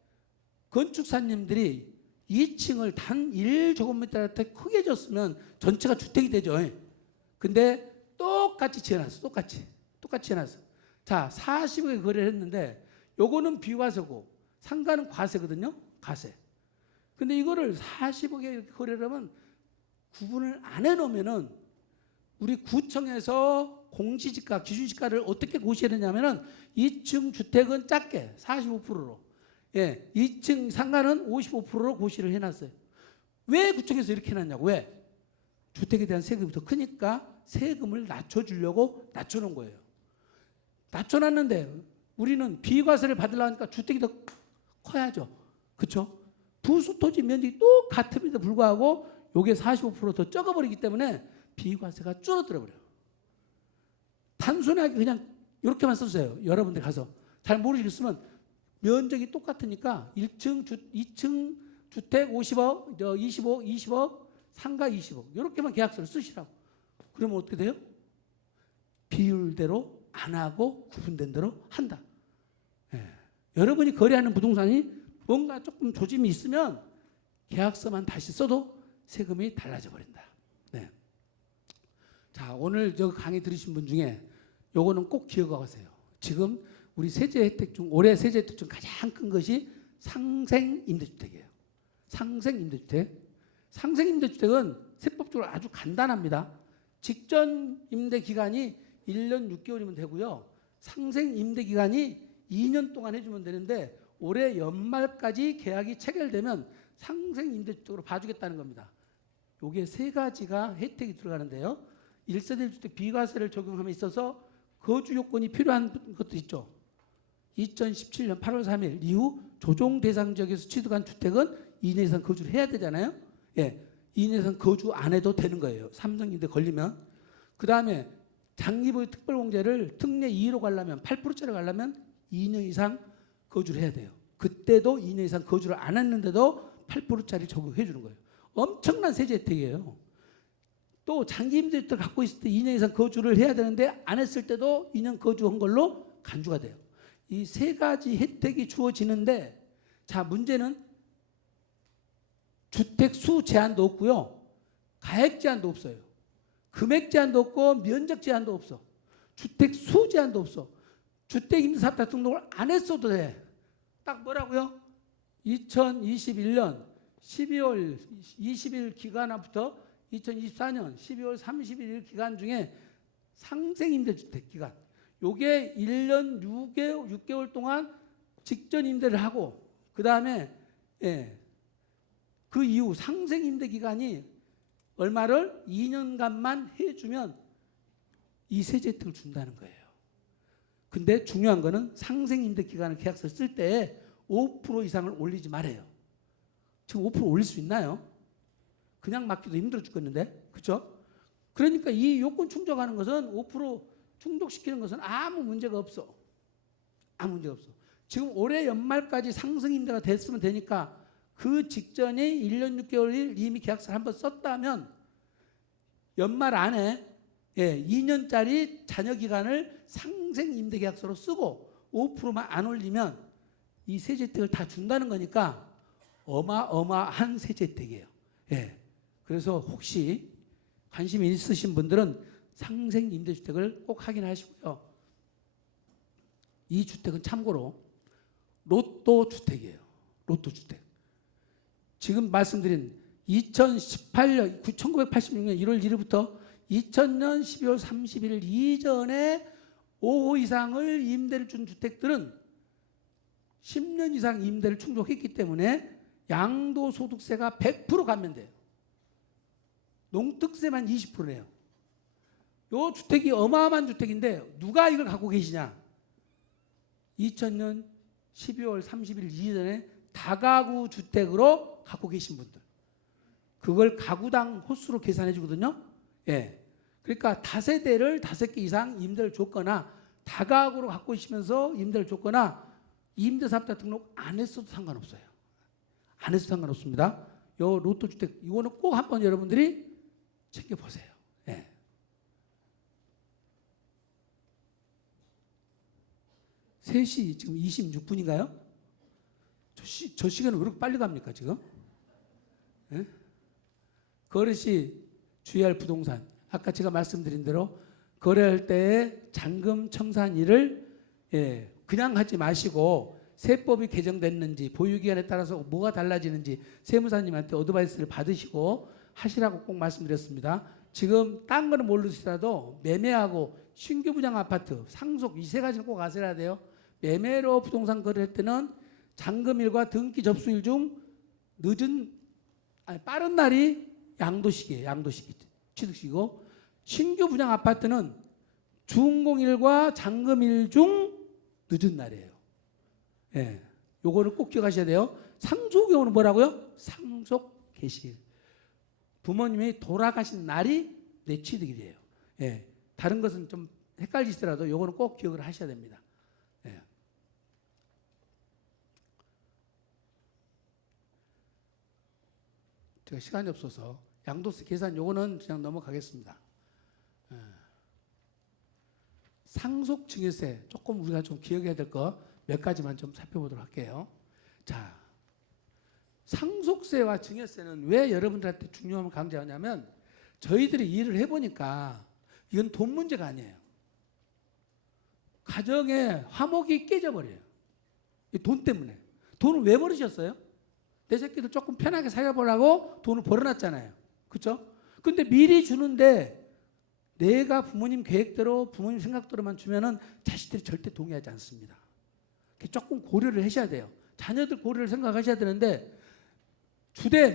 건축사님들이 2층을 단 1제곱미터 크게 줬으면 전체가 주택이 되죠. 근데 똑같이 지어놨어. 똑같이 지어놨어. 자, 40억에 거래를 했는데 요거는 비과세고 상가는 과세거든요. 과세. 근데 이거를 40억에 거래를 하면 구분을 안 해놓으면은 우리 구청에서 공시지가, 기준시가를 어떻게 고시해야 되냐면은 2층 주택은 작게 45%로, 2층 상가는 55%로 고시를 해놨어요. 왜 구청에서 이렇게 해놨냐고? 왜? 주택에 대한 세금이 더 크니까 세금을 낮춰주려고 낮춰놓은 거예요. 낮춰놨는데 우리는 비과세를 받으려고 하니까 주택이 더 커야죠. 그렇죠? 부수토지 면적이 똑같음에도 불구하고 이게 45%더 적어버리기 때문에 비과세가 줄어들어 버려요. 단순하게 그냥 이렇게만 썼어요. 여러분들 가서 잘 모르시겠으면 면적이 똑같으니까 2층 주택 50억, 20억, 상가 20억 이렇게만 계약서를 쓰시라고. 그러면 어떻게 돼요? 비율대로 안 하고 구분된 대로 한다. 여러분이 거래하는 부동산이 뭔가 조금 조짐이 있으면 계약서만 다시 써도 세금이 달라져 버린다. 자, 오늘 저 강의 들으신 분 중에 요거는 꼭 기억하세요. 지금 우리 세제 혜택 중, 올해 세제 혜택 중 가장 큰 것이 상생 임대주택이에요. 상생 임대주택. 상생 임대주택은 세법적으로 아주 간단합니다. 직전 임대 기간이 1년 6개월이면 되고요. 상생 임대 기간이 2년 동안 해주면 되는데 올해 연말까지 계약이 체결되면 상생 임대주택으로 봐주겠다는 겁니다. 요게 세 가지가 혜택이 들어가는데요. 1세대 1주택 비과세를 적용함에 있어서 거주 요건이 필요한 것도 있죠. 2017년 8월 3일 이후 조정 대상 지역에서 취득한 주택은 2년 이상 거주를 해야 되잖아요. 2년 이상 거주 안 해도 되는 거예요. 삼성임대 걸리면. 그 다음에 장기보유 특별공제를 특례 2로 가려면 8%짜리 가려면 2년 이상 거주를 해야 돼요. 그때도 2년 이상 거주를 안 했는데도 8%짜리 적용해 주는 거예요. 엄청난 세제 혜택이에요. 또 장기임대주택을 갖고 있을 때 2년 이상 거주를 해야 되는데 안 했을 때도 2년 거주한 걸로 간주가 돼요. 이 세 가지 혜택이 주어지는데, 자, 문제는 주택 수 제한도 없고요. 가액 제한도 없어요. 금액 제한도 없고 면적 제한도 없어. 주택 수 제한도 없어. 주택임대사업자 등록을 안 했어도 돼. 딱 뭐라고요? 2021년 12월 20일 기간부터 2024년 12월 31일 기간 중에 상생임대주택 기간, 요게 1년 6개월 동안 직전 임대를 하고, 그 다음에 그 이후 상생임대 기간이 얼마를 2년간만 해주면 이 세제 혜택을 준다는 거예요. 근데 중요한 거는 상생임대 기간을 계약서를 쓸 때 5% 이상을 올리지 말아요. 지금 5% 올릴 수 있나요? 그냥 맡기도 힘들어 죽겠는데, 그렇죠? 그러니까 이 요건 충족하는 것은 5% 충족시키는 것은 아무 문제가 없어. 아무 문제가 없어. 지금 올해 연말까지 상승임대가 됐으면 되니까 그 직전에 1년 6개월을 이미 계약서를 한번 썼다면 연말 안에 2년짜리 잔여 기간을 상생임대 계약서로 쓰고 5%만 안 올리면 이 세제 혜택을 다 준다는 거니까 어마어마한 세제 혜택이에요. 그래서 혹시 관심이 있으신 분들은 상생임대주택을 꼭 확인하시고요. 이 주택은 참고로 로또 주택이에요. 로또 주택. 지금 말씀드린 2018년 1986년 1월 1일부터 2000년 12월 31일 이전에 5호 이상을 임대를 준 주택들은 10년 이상 임대를 충족했기 때문에 양도소득세가 100% 감면돼요. 농특세만 20%예요. 이 주택이 어마어마한 주택인데 누가 이걸 갖고 계시냐? 2000년 12월 30일 이전에 다가구 주택으로 갖고 계신 분들. 그걸 가구당 호수로 계산해 주거든요. 그러니까 다세대를 5개 이상 임대를 줬거나 다가구로 갖고 있으면서 임대를 줬거나 임대사업자 등록 안 했어도 상관없어요. 안 해도 상관없습니다. 요 로또 주택 이거는 꼭 한번 여러분들이 챙겨보세요. 예. 세 시 지금 26분인가요? 저 시간은 왜 이렇게 빨리 갑니까 지금? 예? 거래시 주의할 부동산 아까 제가 말씀드린 대로 거래할 때의 잔금 청산일을 그냥 하지 마시고 세법이 개정됐는지 보유기간에 따라서 뭐가 달라지는지 세무사님한테 어드바이스를 받으시고 하시라고 꼭 말씀드렸습니다. 지금 딴 거는 모르시더라도 매매하고 신규 분양 아파트 상속 이 세 가지는 꼭 아셔야 돼요. 매매로 부동산 거래할 때는 잔금일과 등기 접수일 중 빠른 날이 양도시기예요. 양도시기 취득시기고 신규 분양 아파트는 준공일과 잔금일 중 늦은 날이에요. 예, 요거를 꼭 기억하셔야 돼요. 상속 경우는 뭐라고요? 상속 개시일. 부모님이 돌아가신 날이 내 취득일이에요. 예, 다른 것은 좀 헷갈리시더라도 요거는 꼭 기억을 하셔야 됩니다. 예. 제가 시간이 없어서 양도세 계산 요거는 그냥 넘어가겠습니다. 예. 상속 증여세 조금 우리가 좀 기억해야 될 거 몇 가지만 좀 살펴보도록 할게요. 자, 상속세와 증여세는 왜 여러분들한테 중요함을 강조하냐면 저희들이 일을 해보니까 이건 돈 문제가 아니에요. 가정의 화목이 깨져버려요. 이 돈 때문에. 돈을 왜 버리셨어요? 내 새끼들 조금 편하게 살아보려고 돈을 벌어놨잖아요. 그렇죠? 근데 미리 주는데 내가 부모님 계획대로 부모님 생각대로만 주면은 자식들이 절대 동의하지 않습니다. 조금 고려를 하셔야 돼요. 자녀들 고려를 생각하셔야 되는데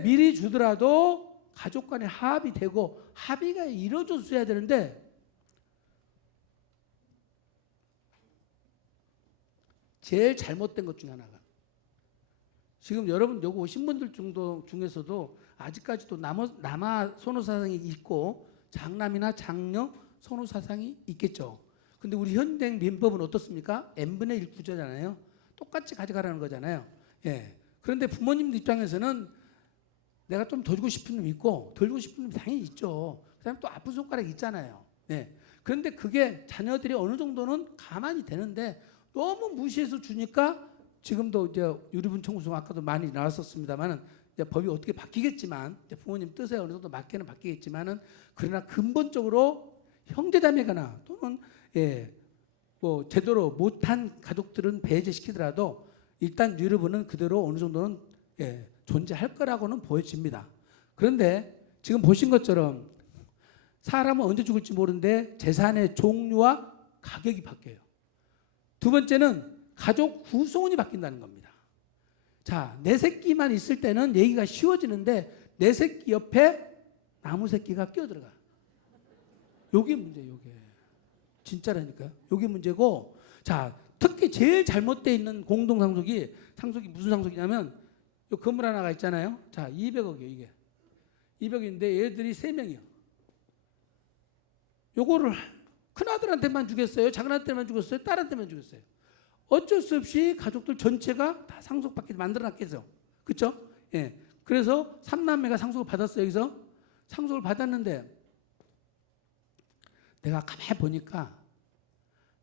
미리 주더라도 가족 간에 합의 되고 합의가 이루어졌어야 되는데 제일 잘못된 것 중에 하나가 지금 여러분 여기 오신 분들 중에서도 아직까지도 남아 선호사상이 있고 장남이나 장녀 선호사상이 있겠죠. 근데 우리 현행 민법은 어떻습니까? n분의 1 구조잖아요. 똑같이 가져가라는 거잖아요. 예. 그런데 부모님 입장에서는 내가 좀 더 주고 싶은 놈 있고 덜 주고 싶은 놈 당연히 있죠. 그다음에 또 아픈 손가락이 있잖아요. 예. 그런데 그게 자녀들이 어느 정도는 가만히 되는데 너무 무시해서 주니까 지금도 이제 유류분 청구소 아까도 많이 나왔었습니다만은 이제 법이 어떻게 바뀌겠지만 이제 부모님 뜻에 어느 정도 맞게는 바뀌겠지만은 그러나 근본적으로 형제자매거나 또는 뭐 제대로 못한 가족들은 배제시키더라도 일단 유류분은 그대로 어느 정도는 존재할 거라고는 보여집니다. 그런데 지금 보신 것처럼 사람은 언제 죽을지 모르는데 재산의 종류와 가격이 바뀌어요. 두 번째는 가족 구성원이 바뀐다는 겁니다. 자, 내 새끼만 있을 때는 얘기가 쉬워지는데 내 새끼 옆에 나무 새끼가 끼어들어가. 요게 문제예요. 요게. 진짜라니까요. 요게 문제고 자, 특히 제일 잘못되어 있는 공동상속이 무슨 상속이냐면 요 건물 하나가 있잖아요. 자, 200억이에요. 이게 200억인데 얘들이 3명이요. 요거를 큰아들한테만 주겠어요? 작은아들한테만 주겠어요? 딸한테만 주겠어요? 어쩔 수 없이 가족들 전체가 다 상속받게 만들어놨겠죠. 그렇죠? 예. 그래서 3남매가 상속을 받았어요. 여기서 상속을 받았는데 내가 가만히 보니까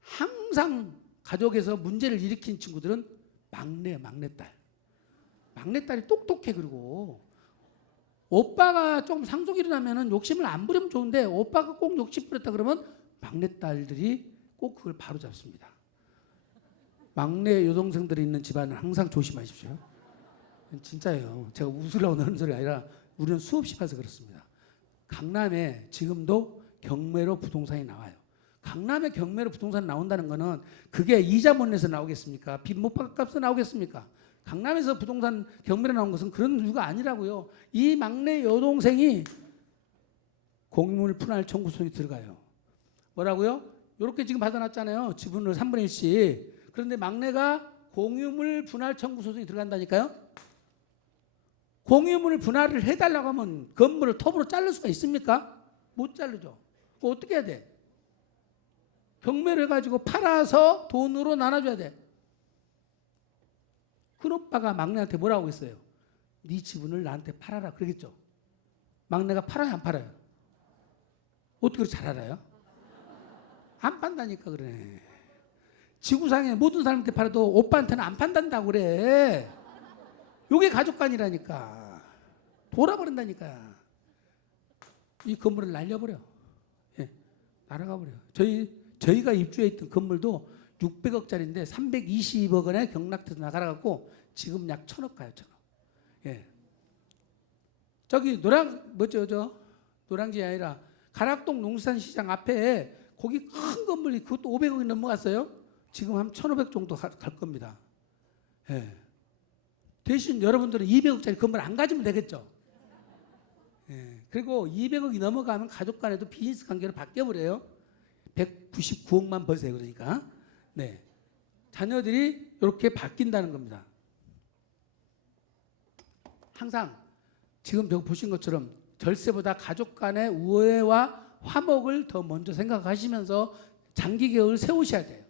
항상 가족에서 문제를 일으킨 친구들은 막내딸. 막내딸이 똑똑해. 그리고 오빠가 좀 상속이 일어나면 욕심을 안 부리면 좋은데 오빠가 꼭 욕심 부렸다 그러면 막내딸들이 꼭 그걸 바로 잡습니다. 막내 여동생들이 있는 집안은 항상 조심하십시오. 진짜예요. 제가 웃으려고 하는 소리가 아니라 우리는 수없이 봐서 그렇습니다. 강남에 지금도 경매로 부동산이 나와요. 강남에 경매로 부동산 나온다는 거는 그게 이자 못 내서 나오겠습니까? 빚 못 갚아서 나오겠습니까? 강남에서 부동산 경매로 나온 것은 그런 이유가 아니라고요. 이 막내 여동생이 공유물 분할 청구소송이 들어가요. 뭐라고요? 이렇게 지금 받아놨잖아요. 지분을 3분의 1씩. 그런데 막내가 공유물 분할 청구 소송이 들어간다니까요. 공유물 분할을 해달라고 하면 건물을 톱으로 자를 수가 있습니까? 못 자르죠. 그거 어떻게 해야 돼? 경매를 해가지고 팔아서 돈으로 나눠줘야 돼. 큰오빠가 막내한테 뭐라고 했어요? 네 지분을 나한테 팔아라 그러겠죠. 막내가 팔아요 안 팔아요? 어떻게 그렇게 잘 알아요? 안 판다니까 그래. 지구상의 모든 사람한테 팔아도 오빠한테는 안 판단다고 그래. 요게 가족관이라니까. 돌아버린다니까. 이 건물을 날려버려. 예, 날아가 버려. 저희가 입주해 있던 건물도 600억짜리인데 320억 원에 경락돼서 나가라갖고 지금 약 1,000억 가요. 1,000억. 예. 저기 노량진이 아니라 가락동 농수산시장 앞에 거기 큰 건물이 그것도 500억이 넘어갔어요. 지금 한 1,500 정도 갈 겁니다. 예. 대신 여러분들은 200억짜리 건물 안 가지면 되겠죠. 예. 그리고 200억이 넘어가면 가족 간에도 비즈니스 관계로 바뀌어버려요. 199억만 버세요. 그러니까. 네. 자녀들이 이렇게 바뀐다는 겁니다. 항상 지금 저기 보신 것처럼 절세보다 가족 간의 우애와 화목을 더 먼저 생각하시면서 장기 계획을 세우셔야 돼요.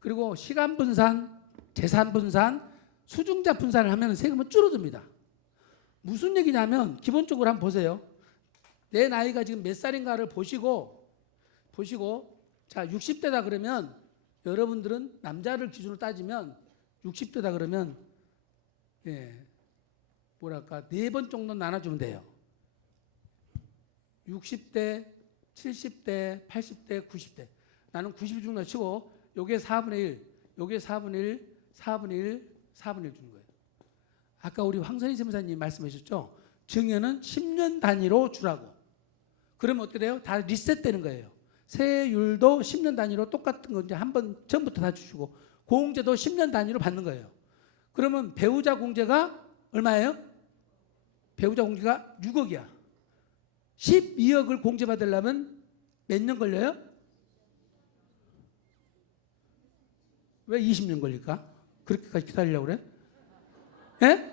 그리고 시간 분산, 재산 분산, 수중자 분산을 하면 세금은 줄어듭니다. 무슨 얘기냐면 기본적으로 한번 보세요. 내 나이가 지금 몇 살인가를 보시고 자 60대다 그러면 여러분들은 남자를 기준으로 따지면 60대다 그러면 뭐랄까 4번 정도 나눠주면 돼요. 60대, 70대, 80대, 90대. 나는 90 정도 치고 요게 4분의 1, 요게 4분의 1, 4분의 1, 4분의 1 주는 거예요. 아까 우리 황선희 세무사님 말씀하셨죠? 증여는 10년 단위로 주라고. 그러면 어떻게 돼요? 다 리셋되는 거예요. 세율도 10년 단위로 똑같은 거 이제 한번 전부터 다 주시고 공제도 10년 단위로 받는 거예요. 그러면 배우자 공제가 얼마예요? 배우자 공제가 6억이야. 12억을 공제받으려면 몇 년 걸려요? 왜 20년 걸릴까? 그렇게까지 기다리려고 그래? 예?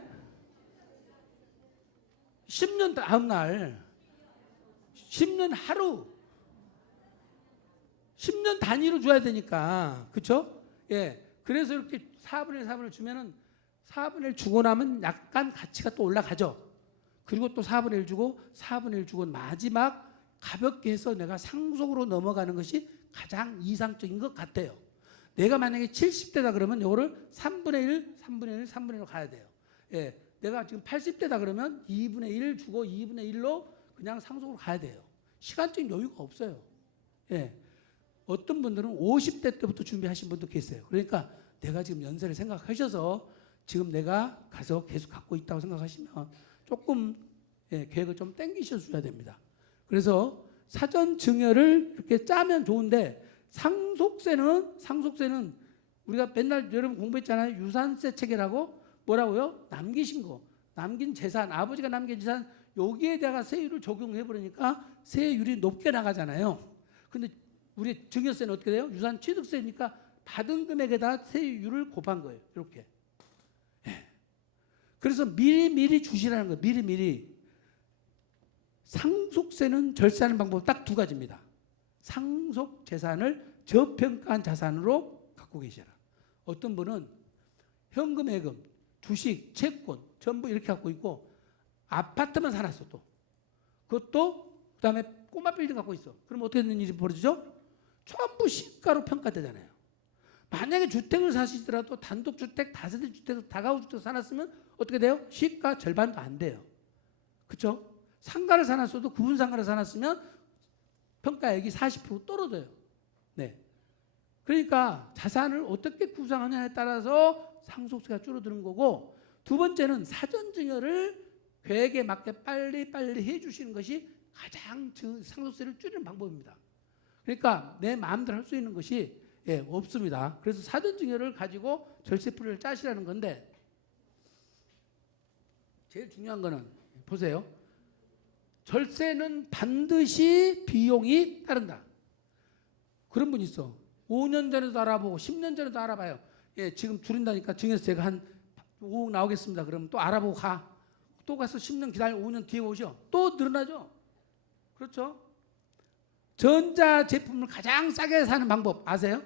10년 다음 날 10년 하루 10년 단위로 줘야 되니까 그렇죠? 예. 그래서 이렇게 4분의 1, 4분의 1 주면은 4분의 1 주고 나면 약간 가치가 또 올라가죠. 그리고 또 4분의 1 주고 4분의 1 주고 마지막 가볍게 해서 내가 상속으로 넘어가는 것이 가장 이상적인 것 같아요. 내가 만약에 70대다 그러면 이거를 3분의 1, 3분의 1, 3분의 1로 가야 돼요. 예. 내가 지금 80대다 그러면 2분의 1 주고 2분의 1로 그냥 상속으로 가야 돼요. 시간적인 여유가 없어요. 예. 어떤 분들은 50대 때부터 준비하신 분도 계세요. 그러니까 내가 지금 연세를 생각하셔서 지금 내가 가서 계속 갖고 있다고 생각하시면 조금 계획을 좀 당기셔줘야 됩니다. 그래서 사전 증여를 이렇게 짜면 좋은데 상속세는 우리가 맨날 여러분 공부했잖아요. 유산세 체계라고 뭐라고요? 남기신 거, 남긴 재산, 아버지가 남긴 재산 여기에 대가 세율을 적용해 버리니까 세율이 높게 나가잖아요. 근데 우리 증여세는 어떻게 돼요? 유산 취득세니까 받은 금액에다 세율을 곱한 거예요. 이렇게. 그래서 미리 주시라는 거예요. 미리. 상속세는 절세하는 방법은 딱 2가지입니다. 상속 재산을 저평가한 자산으로 갖고 계셔라. 어떤 분은 현금, 예금, 주식, 채권 전부 이렇게 갖고 있고 아파트만 사놨어 또. 그것도 그다음에 꼬마 빌딩 갖고 있어. 그럼 어떻게 되는 일이 벌어지죠? 전부 시가로 평가되잖아요. 만약에 주택을 사시더라도 단독주택, 다세대 주택, 다가구 주택 사놨으면 어떻게 돼요? 시가 절반도 안 돼요. 그렇죠? 상가를 사놨어도 구분 상가를 사놨으면 평가액이 40% 떨어져요. 네. 그러니까 자산을 어떻게 구성하냐에 따라서 상속세가 줄어드는 거고, 2번째는 사전 증여를 계획에 맞게 빨리 해주시는 것이 가장 상속세를 줄이는 방법입니다. 그러니까 내 마음대로 할 수 있는 것이 없습니다. 그래서 사전 증여를 가지고 절세풀이를 짜시라는 건데, 제일 중요한 거는 보세요. 절세는 반드시 비용이 따른다. 그런 분 있어. 5년 전에도 알아보고 10년 전에도 알아봐요. 지금 줄인다니까 증여세가 한 5억 나오겠습니다. 그러면 또 알아보고 가. 또 가서 10년 기다리고 5년 뒤에 오죠. 또 늘어나죠. 그렇죠? 전자 제품을 가장 싸게 사는 방법 아세요?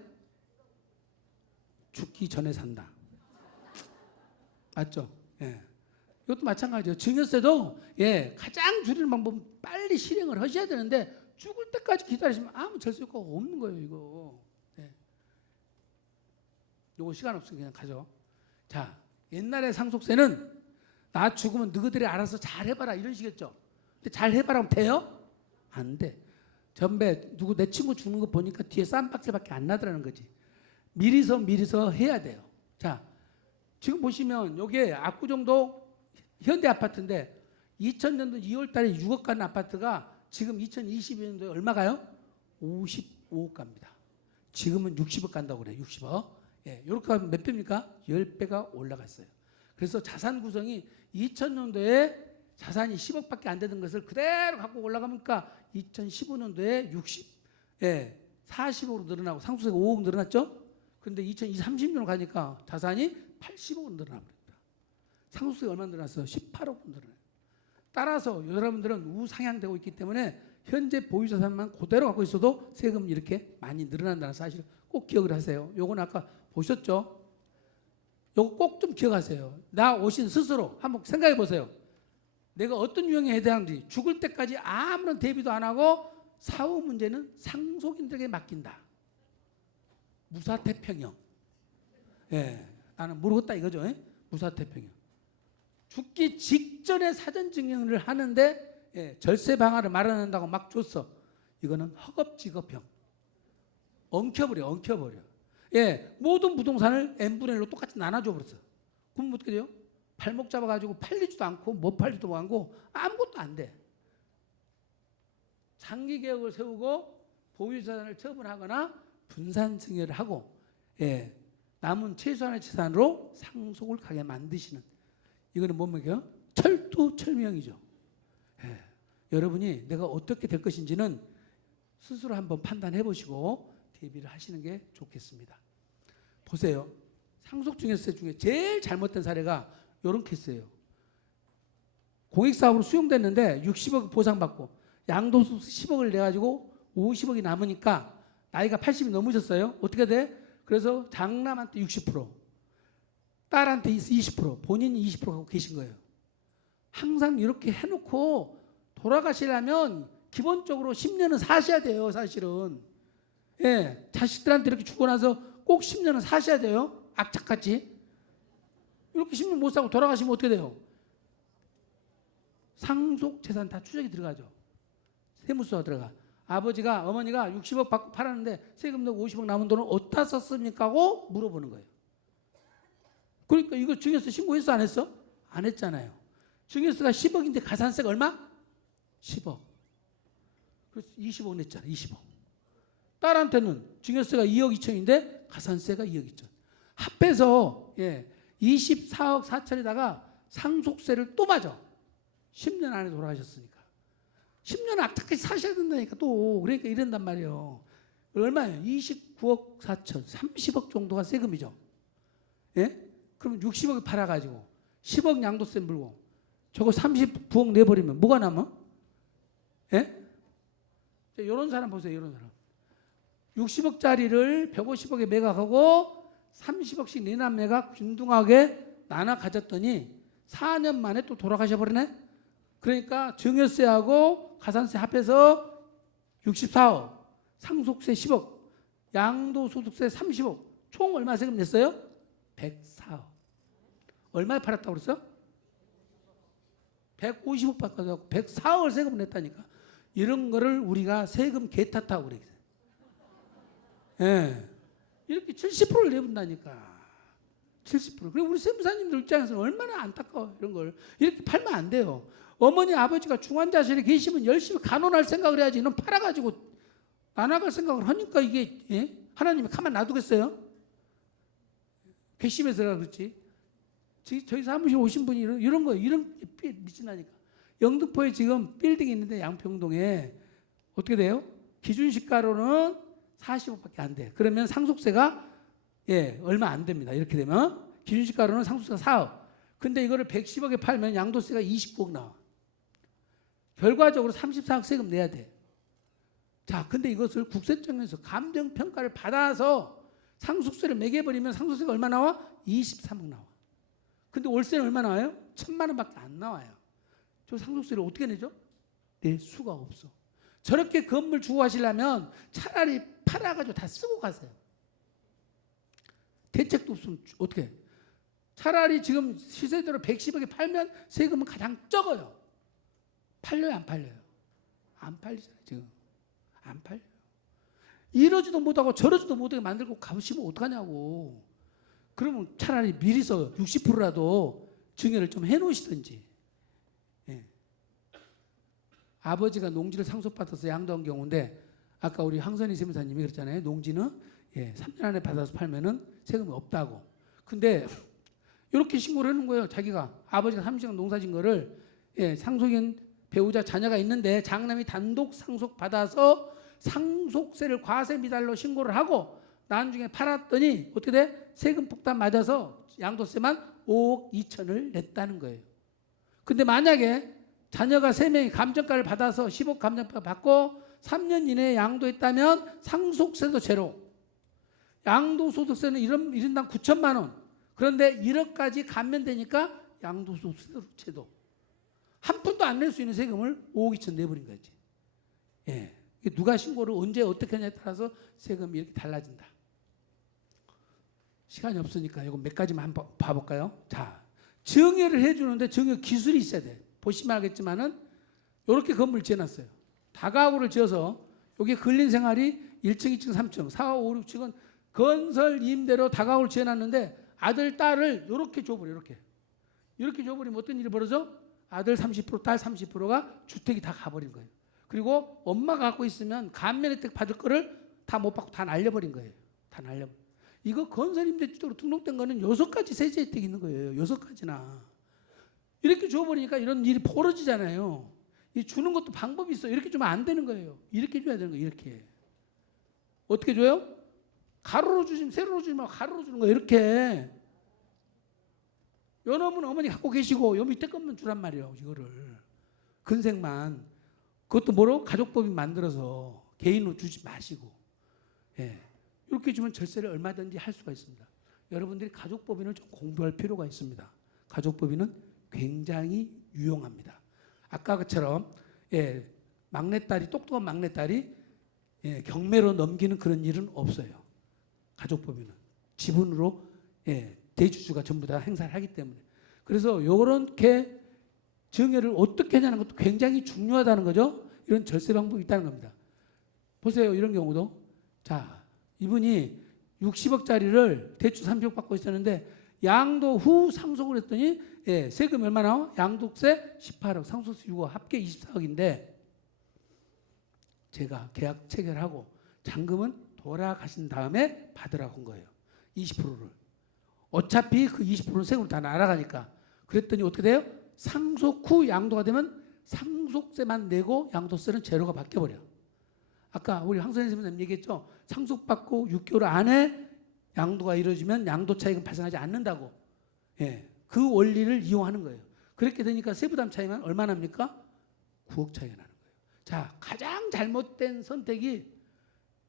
죽기 전에 산다. 맞죠? 예. 이것도 마찬가지예요. 증여세도 가장 줄이는 방법은 빨리 실행을 하셔야 되는데 죽을 때까지 기다리시면 아무 절수효과가 없는 거예요, 이거. 요거 시간 없으면 그냥 가죠. 자, 옛날에 상속세는 나 죽으면 너희들이 알아서 잘 해봐라 이런 식이었죠. 근데 잘 해봐라 하면 돼요? 안 돼. 전배 누구 내 친구 죽는 거 보니까 뒤에 쌈박질밖에 안 나더라는 거지. 미리서 해야 돼요. 자, 지금 보시면 여기에 압구정도 현대 아파트인데 2000년도 2월 달에 6억 가는 아파트가 지금 2022년도에 얼마 가요? 55억 갑니다. 지금은 60억 간다고 그래요. 60억. 이렇게 하면 몇 배입니까? 10배가 올라갔어요. 그래서 자산 구성이 2000년도에 자산이 10억밖에 안 되던 것을 그대로 갖고 올라가니까 2015년도에 40억으로 늘어나고 상속세가 5억 늘어났죠? 그런데 2030년 가니까 자산이 80억으로 늘어납니다. 상속세가 얼마 늘어났어요? 18억 늘어나요. 따라서 여러분들은 우상향되고 있기 때문에 현재 보유자산만 그대로 갖고 있어도 세금이 이렇게 많이 늘어난다는 사실을 꼭 기억을 하세요. 요건 아까 보셨죠? 요거 꼭 좀 기억하세요. 나 오신 스스로 한번 생각해 보세요. 내가 어떤 유형에 해당하는지 죽을 때까지 아무런 대비도 안 하고 사후 문제는 상속인들에게 맡긴다. 무사태평형. 나는 모르겠다 이거죠. 무사태평형. 죽기 직전에 사전증명을 하는데 절세 방안을 마련한다고 막 줬어. 이거는 허겁지겁형. 엉켜버려. 모든 부동산을 n분의 1로 똑같이 나눠줘 버렸어. 그럼 어떻게 돼요? 발목 잡아가지고 팔리지도 않고 못 팔리지도 않고 아무것도 안 돼. 장기 계획을 세우고 보유자산을 처분하거나 분산 증여를 하고 남은 최소한의 재산으로 상속을 가게 만드시는 이거는 뭡니까? 철두철미형이죠. 여러분이 내가 어떻게 될 것인지는 스스로 한번 판단해 보시고 대비를 하시는 게 좋겠습니다. 보세요. 상속증여세 중에 제일 잘못된 사례가 이런 케이스예요. 공익사업으로 수용됐는데 60억 보상받고 양도소 10억을 내가지고 50억이 남으니까 나이가 80이 넘으셨어요. 어떻게 돼? 그래서 장남한테 60%, 딸한테 20%, 본인이 20% 갖고 계신 거예요. 항상 이렇게 해놓고 돌아가시려면 기본적으로 10년은 사셔야 돼요. 사실은. 자식들한테 이렇게 주고 나서 꼭 10년은 사셔야 돼요. 악착같이. 이렇게 10년 못 사고 돌아가시면 어떻게 돼요? 상속 재산 다 추적이 들어가죠. 세무서가 들어가. 아버지가 어머니가 60억 받고 팔았는데 세금 내고 50억 남은 돈을 어디다 썼습니까? 하고 물어보는 거예요. 그러니까 이거 증여세 신고했어 안 했어? 안 했잖아요. 증여세가 10억인데 가산세가 얼마? 10억. 그래서 20억 냈잖아. 20억. 딸한테는 증여세가 2억 2천인데 가산세가 2억 2천. 합해서 24억 4천에다가 상속세를 또 맞아. 10년 안에 돌아가셨으니까. 10년 악착같이 사셔야 된다니까 또. 그러니까 이런단 말이에요. 얼마예요? 29억 4천. 30억 정도가 세금이죠. 그럼 60억을 팔아가지고 10억 양도세 물고 저거 39억 내버리면 뭐가 남아? 이런 사람 보세요. 이런 사람. 60억짜리를 150억에 매각하고 30억씩 내남매가 균등하게 나눠 가졌더니 4년 만에 또 돌아가셔 버리네. 그러니까 증여세하고 가산세 합해서 64억, 상속세 10억, 양도소득세 30억, 총 얼마 세금 냈어요? 104억. 얼마에 팔았다고 그랬어? 150억 받고 104억을 세금을 냈다니까. 이런 거를 우리가 세금 개탓하고 그래. 이렇게 70%를 내본다니까. 70%. 그리고 우리 세무사님들 입장에서는 얼마나 안타까워. 이런 걸 이렇게 팔면 안 돼요. 어머니 아버지가 중환자실에 계시면 열심히 간호할 생각을 해야지. 이놈 팔아가지고 나나갈 생각을 하니까 이게 하나님이 가만 놔두겠어요? 괘씸해서라 그렇지. 저희 사무실 오신 분이 이런 미친다니까. 영등포에 지금 빌딩이 있는데 양평동에 어떻게 돼요? 기준시가로는 40억밖에 안 돼. 그러면 상속세가 얼마 안 됩니다. 이렇게 되면 기준시가로는 상속세가 4억. 근데 이거를 110억에 팔면 양도세가 29억 나와. 결과적으로 34억 세금 내야 돼. 자, 근데 이것을 국세청에서 감정평가를 받아서 상속세를 매겨버리면 상속세가 얼마 나와? 23억 나와. 근데 월세는 얼마 나와요? 1,000만 원밖에 안 나와요. 저 상속세를 어떻게 내죠? 낼 수가 없어. 저렇게 건물 주고 하시려면 차라리 팔아가지고 다 쓰고 가세요. 대책도 없으면 어떻게 해? 차라리 지금 시세대로 110억에 팔면 세금은 가장 적어요. 팔려요, 안 팔려요? 안 팔리잖아요, 지금. 안 팔려요. 이러지도 못하고 저러지도 못하게 만들고 가시면 어떡하냐고. 그러면 차라리 미리서 60%라도 증여를 좀 해놓으시든지. 예. 아버지가 농지를 상속받아서 양도한 경우인데 아까 우리 황선희 세무사님이 그랬잖아요. 농지는 3년 안에 받아서 팔면은 세금이 없다고. 근데 이렇게 신고를 해놓은 거예요. 자기가 아버지가 30년 농사진 거를 상속인 배우자 자녀가 있는데 장남이 단독 상속받아서 상속세를 과세 미달로 신고를 하고 나중에 팔았더니 어떻게 돼? 세금 폭탄 맞아서 양도세만 5억 2천을 냈다는 거예요. 근데 만약에 자녀가 3명이 감정가를 받아서 10억 감정가 받고 3년 이내에 양도했다면 상속세도 제로. 양도소득세는 1인당 9천만 원. 그런데 1억까지 감면되니까 양도소득세도 제도. 한 푼도 안 낼 수 있는 세금을 5억 2천 내버린 거지. 예. 누가 신고를 언제 어떻게 하냐에 따라서 세금이 이렇게 달라진다. 시간이 없으니까 이거 몇 가지만 한번 봐볼까요? 자, 증여를 해주는데 증여 기술이 있어야 돼. 보시면 알겠지만은 이렇게 건물 지어놨어요. 다가구를 지어서 여기 근린 생활이 1층, 2층, 3층, 4, 5, 6층은 건설 임대로 다가구를 지어놨는데 아들, 딸을 이렇게 줘버려. 이렇게 줘버리면 어떤 일이 벌어져? 아들 30%, 딸 30%가 주택이 다 가버린 거예요. 그리고 엄마가 갖고 있으면 감면 혜택 받을 거를 다 못 받고 다 날려버린 거예요. 다 날려버린. 이거 건설임대주택으로 등록된 거는 6가지 세제 혜택이 있는 거예요. 6가지나. 이렇게 줘버리니까 이런 일이 벌어지잖아요. 이 주는 것도 방법이 있어. 이렇게 주면 안 되는 거예요. 이렇게 줘야 되는 거예요. 이렇게. 어떻게 줘요? 가로로 주시면 세로로 주지 말고 가로로 주는 거예요. 이렇게. 요 놈은 어머니 갖고 계시고 요 밑에 것만 주란 말이에요. 이거를. 근생만. 그것도 뭐로? 가족법인 만들어서 개인으로 주지 마시고. 예. 이렇게 주면 절세를 얼마든지 할 수가 있습니다. 여러분들이 가족법인을 좀 공부할 필요가 있습니다. 가족법인은 굉장히 유용합니다. 아까 것처럼 막내딸이 똑똑한 막내딸이 경매로 넘기는 그런 일은 없어요. 가족법인은 지분으로 대주주가 전부 다 행사를 하기 때문에. 그래서 이렇게 증여를 어떻게 하냐는 것도 굉장히 중요하다는 거죠. 이런 절세 방법이 있다는 겁니다. 보세요. 이런 경우도. 자, 이분이 60억짜리를 대출 30억 받고 있었는데 양도 후 상속을 했더니 세금 얼마 나와? 양도세 18억, 상속세 6억, 합계 24억인데 제가 계약 체결하고 잔금은 돌아가신 다음에 받으라고 한 거예요. 20%를. 어차피 그 20%는 세금을 다 날아가니까. 그랬더니 어떻게 돼요? 상속 후 양도가 되면 상속세만 내고 양도세는 제로가 바뀌어버려. 아까 우리 황선희 선생님 얘기했죠. 상속받고 6개월 안에 양도가 이루어지면 양도 차익은 발생하지 않는다고. 그 원리를 이용하는 거예요. 그렇게 되니까 세부담 차이만 얼마나 납니까? 9억 차이가 나는 거예요. 자, 가장 잘못된 선택이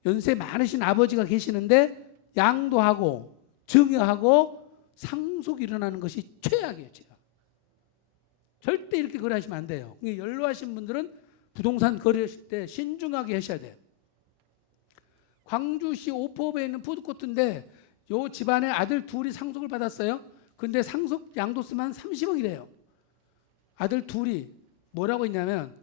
연세 많으신 아버지가 계시는데 양도하고 증여하고 상속이 일어나는 것이 최악이에요. 최악. 절대 이렇게 거래하시면 안 돼요. 연로하신 분들은 부동산 거래하실 때 신중하게 하셔야 돼요. 광주시 오포읍에 있는 푸드코트인데 요 집안에 아들 둘이 상속을 받았어요. 근데 상속 양도세만 30억이래요. 아들 둘이 뭐라고 했냐면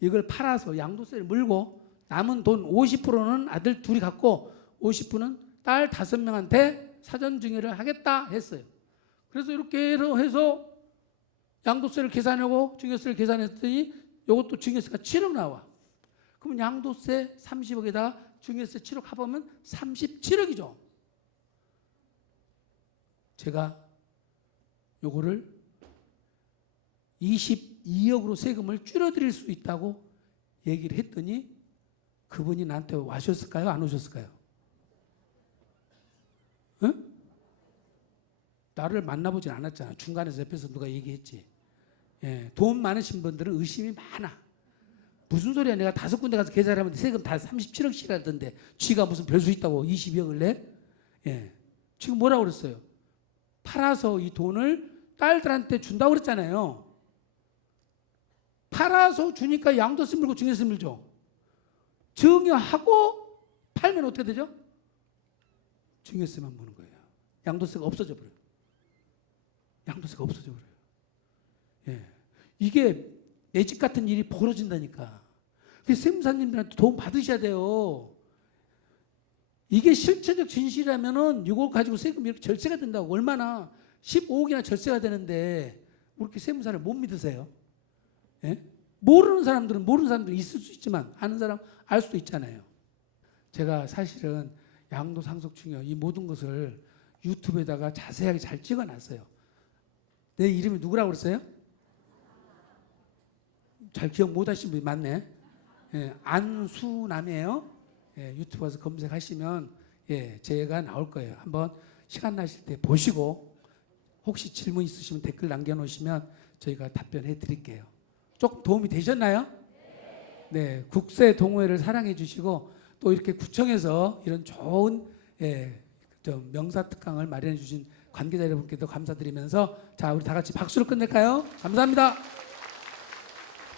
이걸 팔아서 양도세를 물고 남은 돈 50%는 아들 둘이 갖고 50%는 딸 5명한테 사전 증여를 하겠다 했어요. 그래서 이렇게 해서 양도세를 계산하고 증여세를 계산했더니 이것도 증여세가 7억 나와. 그러면 양도세 30억에다가 증여세 7억 합하면 37억이죠. 제가 요거를 22억으로 세금을 줄여드릴 수 있다고 얘기를 했더니 그분이 나한테 와셨을까요? 안 오셨을까요? 응? 나를 만나보진 않았잖아. 중간에서 옆에서 누가 얘기했지. 돈 많으신 분들은 의심이 많아. 무슨 소리야? 내가 5군데 가서 계산하면 세금 다 37억씩이라던데 쥐가 무슨 별수 있다고 22억을 내? 예. 지금 뭐라고 그랬어요? 팔아서 이 돈을 딸들한테 준다고 그랬잖아요. 팔아서 주니까 양도세 물고 증여세 물죠. 증여하고 팔면 어떻게 되죠? 증여세만 무는 거예요. 양도세가 없어져 버려요. 양도세가 없어져 버려요. 예. 이게 내 집 같은 일이 벌어진다니까. 그래서 세무사님들한테 도움 받으셔야 돼요. 이게 실체적 진실이라면은 이거 가지고 세금 이렇게 절세가 된다고. 얼마나 15억이나 절세가 되는데 그렇게 세무사를 못 믿으세요? 예? 모르는 사람들은 있을 수 있지만 아는 사람 알 수도 있잖아요. 제가 사실은 양도 상속 증여 이 모든 것을 유튜브에다가 자세하게 잘 찍어놨어요. 내 이름이 누구라고 그랬어요? 잘 기억 못하신 분이 많네. 예, 안수남이에요. 예, 유튜브 가서 검색하시면 예, 제가 나올 거예요. 한번 시간 나실 때 보시고 혹시 질문 있으시면 댓글 남겨놓으시면 저희가 답변해 드릴게요. 조금 도움이 되셨나요? 네, 국세 동호회를 사랑해 주시고 또 이렇게 구청에서 이런 좋은 예, 명사특강을 마련해 주신 관계자 여러분께도 감사드리면서 자 우리 다 같이 박수로 끝낼까요? 감사합니다.